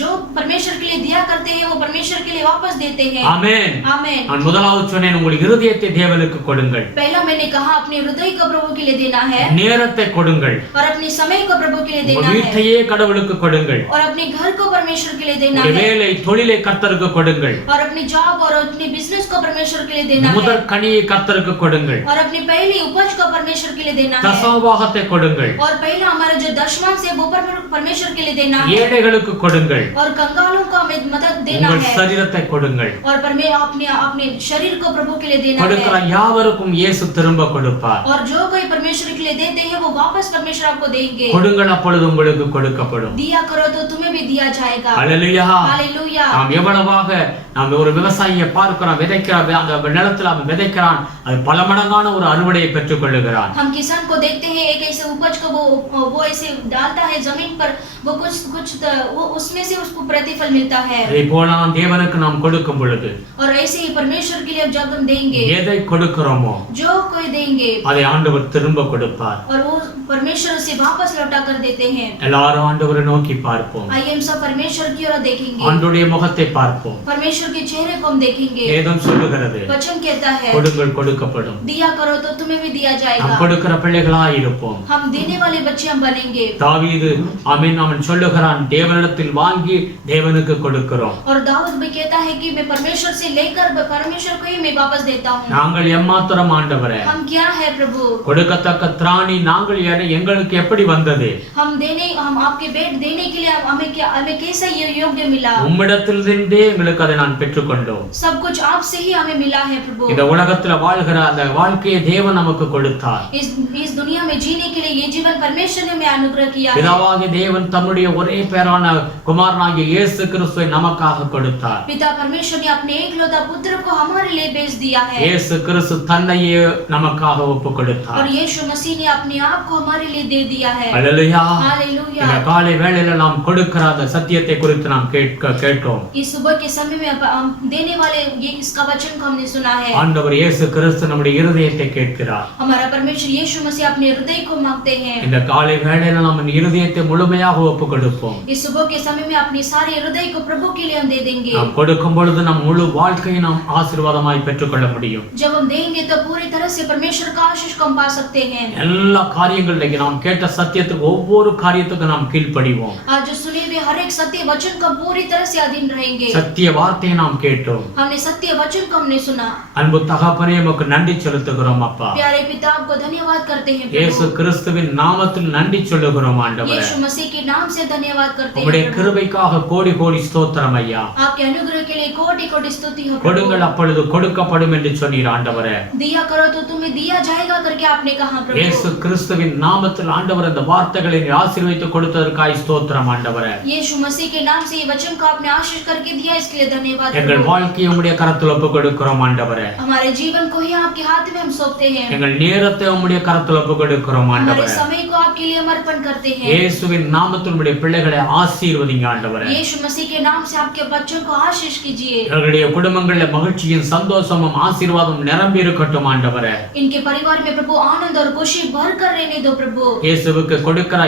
जो परमेश्वर के लिए दिया करते हैं वो परमेश्वर के लिए वापस देते हैं. ஆமென். आमेन. நான் முதலாவது சொன்னேன், உங்கள் இருதயத்தை தேவனுக்கு கொடுங்கள். पहला मैंने कहा अपने हृदय को प्रभु के लिए देना है, நேரத்தை கொடுங்கள். और अपने समय को प्रभु के लिए देना है, வீட்டையே கடவுளுக்கு கொடுங்கள். और अपने घर को परमेश्वर के लिए देना உங்கள் है, வேலை தொழிலை கர்த்தருக்கு கொடுங்கள். और अपनी जॉब और अपनी बिजनेस को परमेश्वर के लिए देना है, முதற் கனியை கர்த்தருக்கு கொடுங்கள். और अपनी पहली उपज को परमेश्वर के लिए देना है, தசமபாகத்தை கொடுங்கள். और पहला हमारा जो दशमांश है वो परमेश्वर के लिए देना है, ஏழைகளுக்கு கொடுங்கள். और कंगालों को हमें मदद देना உங்கள் है, சரீரத்தை கொடுங்கள். और अपने शरीर को प्रभु के लिए देना கொடுக்கிற है, யாவருக்கும் இயேசு திரும்ப கொடுப்பார். और जो कोई परमेश्वर के लिए देते हैं वो वापस परमेश्वर आपको देंगे. கொடுங்கள், அப்பொழுது உங்களுக்கு கொடுக்கப்படும். दिया करो तो तुम्हें भी दिया जाएगा. அல்லேலூயா. हालेलुया. நாம் எவ்வளவாக நாம் ஒரு விவசாயியை பார்க்கிறோம், விதைக்கிறான், அந்த நிலத்தில் அவன் விதைக்கிறான், அது பல மடங்கான ஒரு அறுவடையை பெற்றுக் கொள்ளுகிறான். हम किसान को देखते हैं, एक ऐसे उपज को वो ऐसे डालता है जमीन पर, वो कुछ वो उसमें से उसको प्रतिफल मिलता है. அதே போல நாம் தேவனுக்கு நாம் கொடுக்கும் பொழுது, और ऐसे ही परमेश्वर के लिए जब हम देंगे, எதை கொடுக்கிறோமோ जो कोई देंगे, அதை ஆண்டவர் திரும்ப கொடுப்பார். और वो परमेश्वर से वापस लौटा कर देते हैं. எல்லாரும் ஆண்டவரை நோக்கி பார்ப்போம். आइए हम सब परमेश्वर की ओर देखेंगे, ஆண்டவருடைய முகத்தை பார்ப்போம். परमेश्वर के चेहरे को हम देखेंगे. வேதம் சொல்லுகிறது, वचन कहता है கொடுங்கள் கொடுக்கப்படும். दिया करो तो तुम्हें भी दिया நாம் जाएगा. கொடுக்கிற பிள்ளைகளாய் இருப்போம். हम देने वाले बच्चे हम बनेंगे. தாவீது ஆமென் அவன் சொல்லுகிறான், தேவனிடத்தில் வாங்கி தேவனுக்கு கொடுக்கிறோம். और दाऊद भी कहता है कि मैं परमेश्वर से लेकर परमेश्वर को ही मैं वापस देता हूँ. நாங்கள் எம்மாத்திரம் ஆண்டவரே, हम क्या है प्रभु? கொடுக்கத்தக்க திராணி நாங்கள் எங்களுக்கு எப்படி வந்தது? हम आपके भेंट देने के लिए हमें कैसा ये योग्य मिला? உம்மிடத்திலிருந்தே எங்களுக்கு அதை நான் பெற்றுக்கொண்டோம். सब कुछ आपसे ही हमें मिला है प्रभु. இந்த உலகத்துல வாழ்கிற அந்த வாழ்க்கையை தேவன் நமக்கு கொடுத்தார். इस दुनिया में जीने के लिए ये जीवन परमेश्वर ने हमें अनुग्रह किया है. பிதாவாகிய தேவன் தம்முடைய ஒரே பேரான குமாரனாகிய இயேசு கிறிஸ்துவை நமக்காக கொடுத்தார். पिता परमेश्वर ने अपने एकलौता पुत्र को हमारे लिए भेज दिया है. இயேசு கிறிஸ்து தன்னையே நமக்காக ஒப்பு கொடுத்தார். और यीशु मसीह ने अपने आप को हमारे लिए दे दिया है. அல்லேலூயா. हालेलुया. இந்த காலை வேளையில நாம் கொடுக்கிற அந்த சத்தியத்தை குறித்து நாம் கேட்டோம். इस सुबह के समय में हम देने वाले ये इसका वचन को हमने सुना है. ஆண்டவர் இயேசு கிறிஸ்து நம்முடைய இருதயத்தை கேட்கிறார். हमारा परमेश्वर यीशु मसीह अपने हृदय को मांगते हैं. இந்த காலை வேளையில நாம் இருதயத்தை முழுமையாக ஒப்பு கொடுப்போம். इस सुबह के समय में अपने सारे हृदय को प्रभु के लिए हम दे देंगे. நாம் கொடுக்கும் பொழுது நம் முழு வாழ்க்கையை நாம் ஆசீர்வாதமாய் பெற்றுக்கொள்ள முடியும். जब हम देंगे तो पूरी तरह से परमेश्वर का आशीष को हम पा सकते हैं. எல்லா காரியங்களிலும் நாம் கேட்ட சத்தியத்துக்கு ஒவ்வொரு காரியத்துக்கும் நாம் கீழ்ப்படிவோம். आज जो सुने हुए हर एक सत्य वचन को पूरी तरह से अधीन रहेंगे. சத்திய வார்த்தையை நாம் கேட்டோம். हमने सत्य वचन को हमने सुना. அன்பு தகப்பனே, உமக்கு நன்றி செலுத்துகிறோம் அப்பா. प्यारे पिता, आपको धन्यवाद करते हैं இயேசு प्रभु. கிறிஸ்துவின் நாமத்தில் நன்றி சொல்லுகிறோம் ஆண்டவரே. यीशु मसीह के नाम से धन्यवाद करते हैं உம்முடைய प्रभु. கிருபைக்காக கோடி கோடி ஸ்தோத்திரம் ஐயா. ஐயா. आपके अनुग्रह के लिए कोटि कोटि स्तुति हो கொடுங்கள் அப்பொழுது கொடுக்கப்படும் என்று சொன்னீர் ஆண்டவரே. दिया करो तो तुम्हें दिया जाएगा करके आपने कहा प्रभु. இயேசு கிறிஸ்துவின் நாமத்தில் ஆண்டவர் இந்த வார்த்தைகளை ஆசீர்வதித்து கொடுத்ததற்காய் ஸ்தோத்திரம் ஆண்டவரே. यीशु मसीह के नाम से ये वचन को आपने आशीष करके दिया, इसके लिए धन्यवाद. எங்கள் வாழ்க்கையை உம்முடைய கரத்தில் ஒப்புக் கொடுக்கிறோம் ஆண்டவரே. हमारे जीवन को ही आपके हाथ में हम सौंपते हैं. எங்கள் நேரத்தை உம்முடைய கரத்தில் ஒப்புக் கொடுக்கிறோம் हमारे ஆண்டவரே. समय को आपके लिए हम अर्पण करते हैं. இயேசுவின் நாமத்தில் உம்முடைய பிள்ளைகளை ஆசீர்வதிங்க ஆண்டவரே. यीशु मसीह के नाम से आपके बच्चों को आशीष कीजिए. எங்களுடைய குடும்பங்களில் மகிழ்ச்சியும் சந்தோஷமும் ஆசீர்வாதம் நிரம்பி இருக்கட்டும் ஆண்டவரே. इनके परिवार में प्रभु आनंद और खुशी भर कर रहने दो प्रभु. இயேசுவுக்கு கொடுக்கிற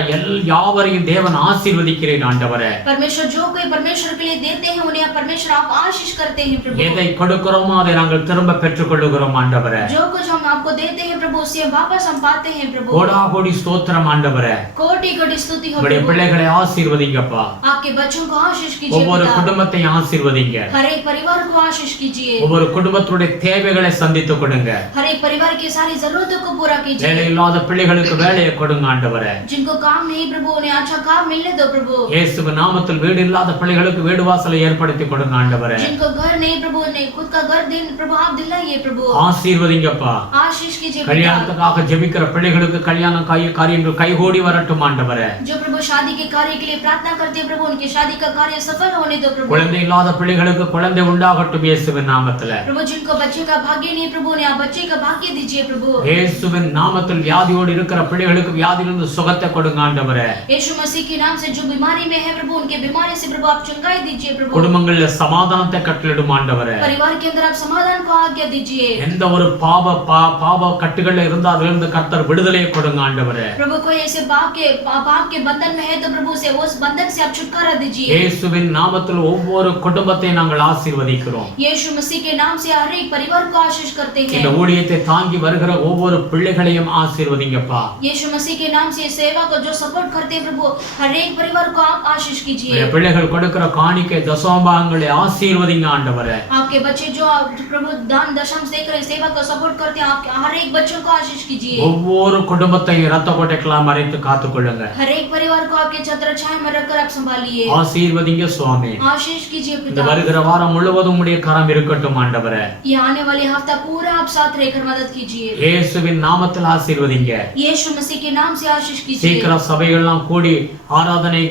யாவரையும் தேவன் ஆசீர்வதிக்கிறேன் ஆண்டவரே. परमेश्वर जो कोई परमेश्वर के लिए देते हैं उन्हें परमेश्वर आप आशीष करते हैं प्रभु. எதை கொடுக்கிறோமோ அதை நாங்கள் திரும்ப பெற்றுக்கொள்ளுகிறோம் ஆண்டவரே. जो कुछ हम आपको देते हैं प्रभु उसे वापस हम पाते हैं प्रभु. கோடாகோடி ஸ்தோத்திரம் ஆண்டவரே. कोटि कोटि स्तुति हो உம்முடைய प्रभु. பிள்ளைகளை ஆசீர்வதிங்கப்பா. आपके बच्चों को आशीष कीजिए ஒவ்வொரு पिता. குடும்பத்தையும் ஆசீர்வதிங்க. हर एक परिवार को आशीष कीजिए. ஒவ்வொரு குடும்பத்துடைய தேவைகளை சந்தித்து கொடுங்க. हर एक परिवार की सारी जरूरतों को पूरा வேலை कीजिए. இல்லாத பிள்ளைகளுக்கு வேலையை கொடுங்க ஆண்டவரே. जिनको काम नहीं प्रभु उन्हें अच्छा काम मिलने दो प्रभु. இயேசுவின் நாமத்தில் வீடு இல்லாத பிள்ளைகளுக்கு வீடு வாசலை ஏற்படுத்தி கொடுங்க ஆண்டவரே. जिनको घर नहीं प्रभु उन्हें खुद का घर दिन प्रभु आप दिलाइए प्रभु. ஆசீர்வதிங்கப்பா. आशीष कीजिए पिता. கல்யாணத்துக்காக ஜெபிக்கிற பிள்ளைகளுக்கு கல்யாண காரியங்கள் கைகூடி வரட்டும் ஆண்டவரே. जो प्रभु शादी के कार्य के लिए प्रार्थना करते हैं प्रभु उनकी शादी का कार्य सफल होने दो प्रभु. குழந்தை இல்லாத பிள்ளைகளுக்கு குழந்தை உண்டாகட்டும் இயேசுவின் நாமத்துல. प्रभु जिनको बच्चे का भाग्य नहीं प्रभु उन्हें आप बच्चे का भाग्य दीजिए प्रभु. இயேசுவின் நாமத்தில் வியாதியோடு இருக்கிற பிள்ளைகளுக்கு வியாதியிலிருந்து சுகத்தை கொடுங்க ஆண்டவரே. यीशु मसीह के नाम से जो बीमारी में है प्रभु उनके बीमारी से प्रभु आप चंगाई दीजिए प्रभु. குடும்பங்களில் சமாதானத்தை கட்டளிடும் ஆண்டவரே. परिवार के अंदर आप समाधान को आज्ञा दीजिए. எந்த ஒரு பாவ கட்டுகள்ல இருந்தா அதிலிருந்து கர்த்தர் விடுதலையை கொடுங்க ஆண்டவரே. प्रभु कोई ऐसे पाप के बंधन में है तो प्रभु से उस बंधन से आप छुटकारा दीजिए. இயேசுவின் நாமத்தில் ஒவ்வொரு குடும்பத்தை நாங்கள் ஆசீர்வதிக்கிறோம். यीशु मसीह के नाम से हर एक परिवार को आशीष करते हैं. இந்த ஊழியத்தை தாங்கி வருகிற ஒவ்வொரு பிள்ளைகளையும் ஆசீர்வதிங்கப்பா. यीशु मसीह के नाम से सेवा को जो सपोर्ट करते हैं प्रभु हर एक परिवार को आप आशीष कीजिए. இந்த பிள்ளைகள் கொடுக்கிற காணிக்கை தசமபாகங்களை ஆசீர்வதிங்க ஆண்டவரே. आपके बच्चे जो प्रभु दान दशम देकर सेवा को सपोर्ट करते हैं आप हर एक बच्चों को आशीष कीजिए. ஒவ்வொரு குடும்பத்தையும் இரத்த கோட்டைகளால் மறைத்து காத்துக்கொள்ளுங்க. हर एक परिवार को आपके छत्र छाया में रखकर आप संभालिए. ஆசீர்வதிங்க சுவாமி. आशीष कीजिए இந்த पिता. வருகிற வாரம் முழுவதும் உம்முடைய கரம் இருக்கட்டும் ஆண்டவரே. ये आने वाले हफ्ता पूरा आप साथ रहकर मदद कीजिए. இயேசுவின் நாமத்தில் ஆசீர்வதிங்க. यीशु मसीह के नाम से आशीष कीजिए. சீக்கிரம் சபைகள்லாம் கூடி ஆராதனை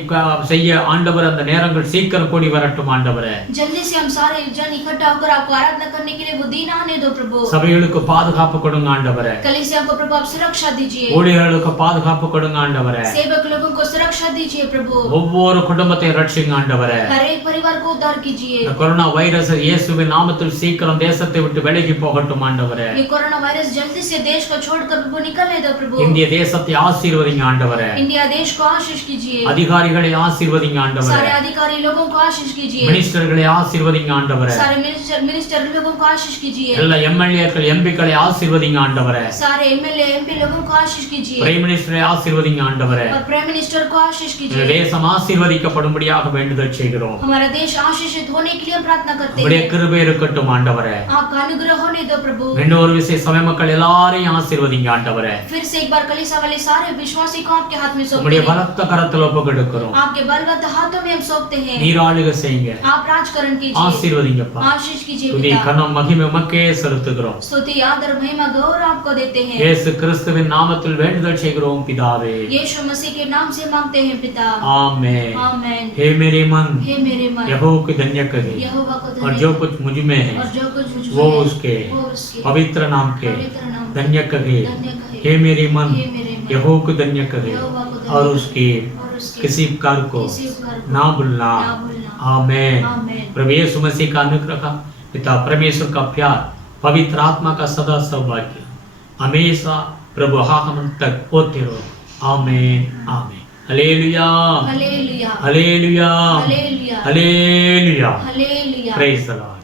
செய்ய ஆண்டவர் அந்த நேரங்கள் சீக்கிரம் கூடி வரட்டும் ஆண்டவரே. जल्दी से हम सारे जन इकट्ठा होकर आपको आराधना करने के लिए वो दिन आने दो प्रभु. சபைகளுக்கு பாதுகாப்பு கொடுங்க ஆண்டவரே. कलीसिया को प्रभु आप सुरक्षा दीजिए. ஊழியர்களுக்கு பாதுகாப்பு கொடுங்க ஆண்டவரே. सेवक लोगों को सुरक्षा दीजिए प्रभु. ஒவ்வொரு குடும்பத்தையும் ரட்சிங்க ஆண்டவரே. हर एक परिवार को उद्धार कीजिए. இந்த கொரோனா வைரஸ் இயேசுவின் நாமத்தில் சீக்கிரம் தேசத்தை விட்டு விலகி போகட்டும் ஆண்டவரே. ये कोरोना वायरस जल्दी से देश को छोड़कर प्रभु निकलने दो प्रभु. இந்திய தேசத்தை ஆசீர்வதிங்க ஆண்டவரே. इंडिया देश को आशीष कीजिए. அதிகாரிகளை ஆசீர்வதிங்க ஆண்டவரே. सारे अधिकारी लोगों को आशीष कीजिए. மினிஸ்டர்களை ஆசீர்வதிங்க ஆண்டவரே. सारे मिनिस्टर लोगों को आशीष कीजिए. எல்லா எம்எல்ஏக்கள் எம்பிக்களை ஆசீர்வதிங்க ஆண்டவரே. सारे एमएलए एमपी लोगों को आशीष कीजिए. பிரைம் மினிஸ்டரை ஆசீர்வதிங்க ஆண்டவரே. और प्राइम मिनिस्टर को आशीष இந்த कीजिए. தேசம் ஆசீர்வதிக்கப்படும்படியாக வேண்டுதல் செய்கிறோம். हमारा देश आशीषित होने के लिए प्रार्थना करते உம்முடைய हैं. கிருபை இருக்கட்டும் ஆண்டவரே. आपका अनुग्रह होने दो प्रभु. இன்னொரு விசை சபை மக்கள் எல்லாரையும் ஆசீர்வதிங்க ஆண்டவரே. फिर से एक बार कलीसिया वाले सारे विश्वासी को आपके हाथ में सौंपते உம்முடைய हैं. பலத்த கரத்தில் ஒப்புக்கொடுக்கிறோம். आपके बलवत्त हाथों में हम सौंपते हैं. நீராளுக செய்யுங்க. आप राजकरण कीजिए. ஆசீர்வதிங்கப்பா. आशीष कीजिए துதி पिता. கனம் மகிமை உமக்கே செலுத்துகிறோம். स्तुति आदर महिमा गौरव आपको देते हैं. இயேசு கிறிஸ்துவின் நாமத்தில் வேண்டுதல் செய்கிறோம் பிதாவே. यीशु मसीह के नाम से मांगते हैं पिता. आमेन. आमेन. हे मेरे मन हे मेरे मन यहोवा को धन्य करे यहोवा को और धन्य जो कुछ मुझ में है और जो कुछ मुझ में वो है, उसके वो उसके पवित्र नाम के पवित्र नाम के धन्य करे. धन्य कहे. हे मेरे मन हे मेरे मन यहोवा को धन्य करे यहोवा को धन्य और करे उसके और उसके किसी उपकार को किसी उपकार को ना भूलना. ना भूलना. आमेन. आमेन. प्रभु यीशु मसीह का अनुग्रह, पिता परमेश्वर का प्यार, पवित्र आत्मा का सदा सौभाग्य हमेशा प्रभु आगमन तक होते रहो. Amen. Amen. Hallelujah. Hallelujah. Hallelujah. Hallelujah. Hallelujah. Hallelujah. Praise the Lord.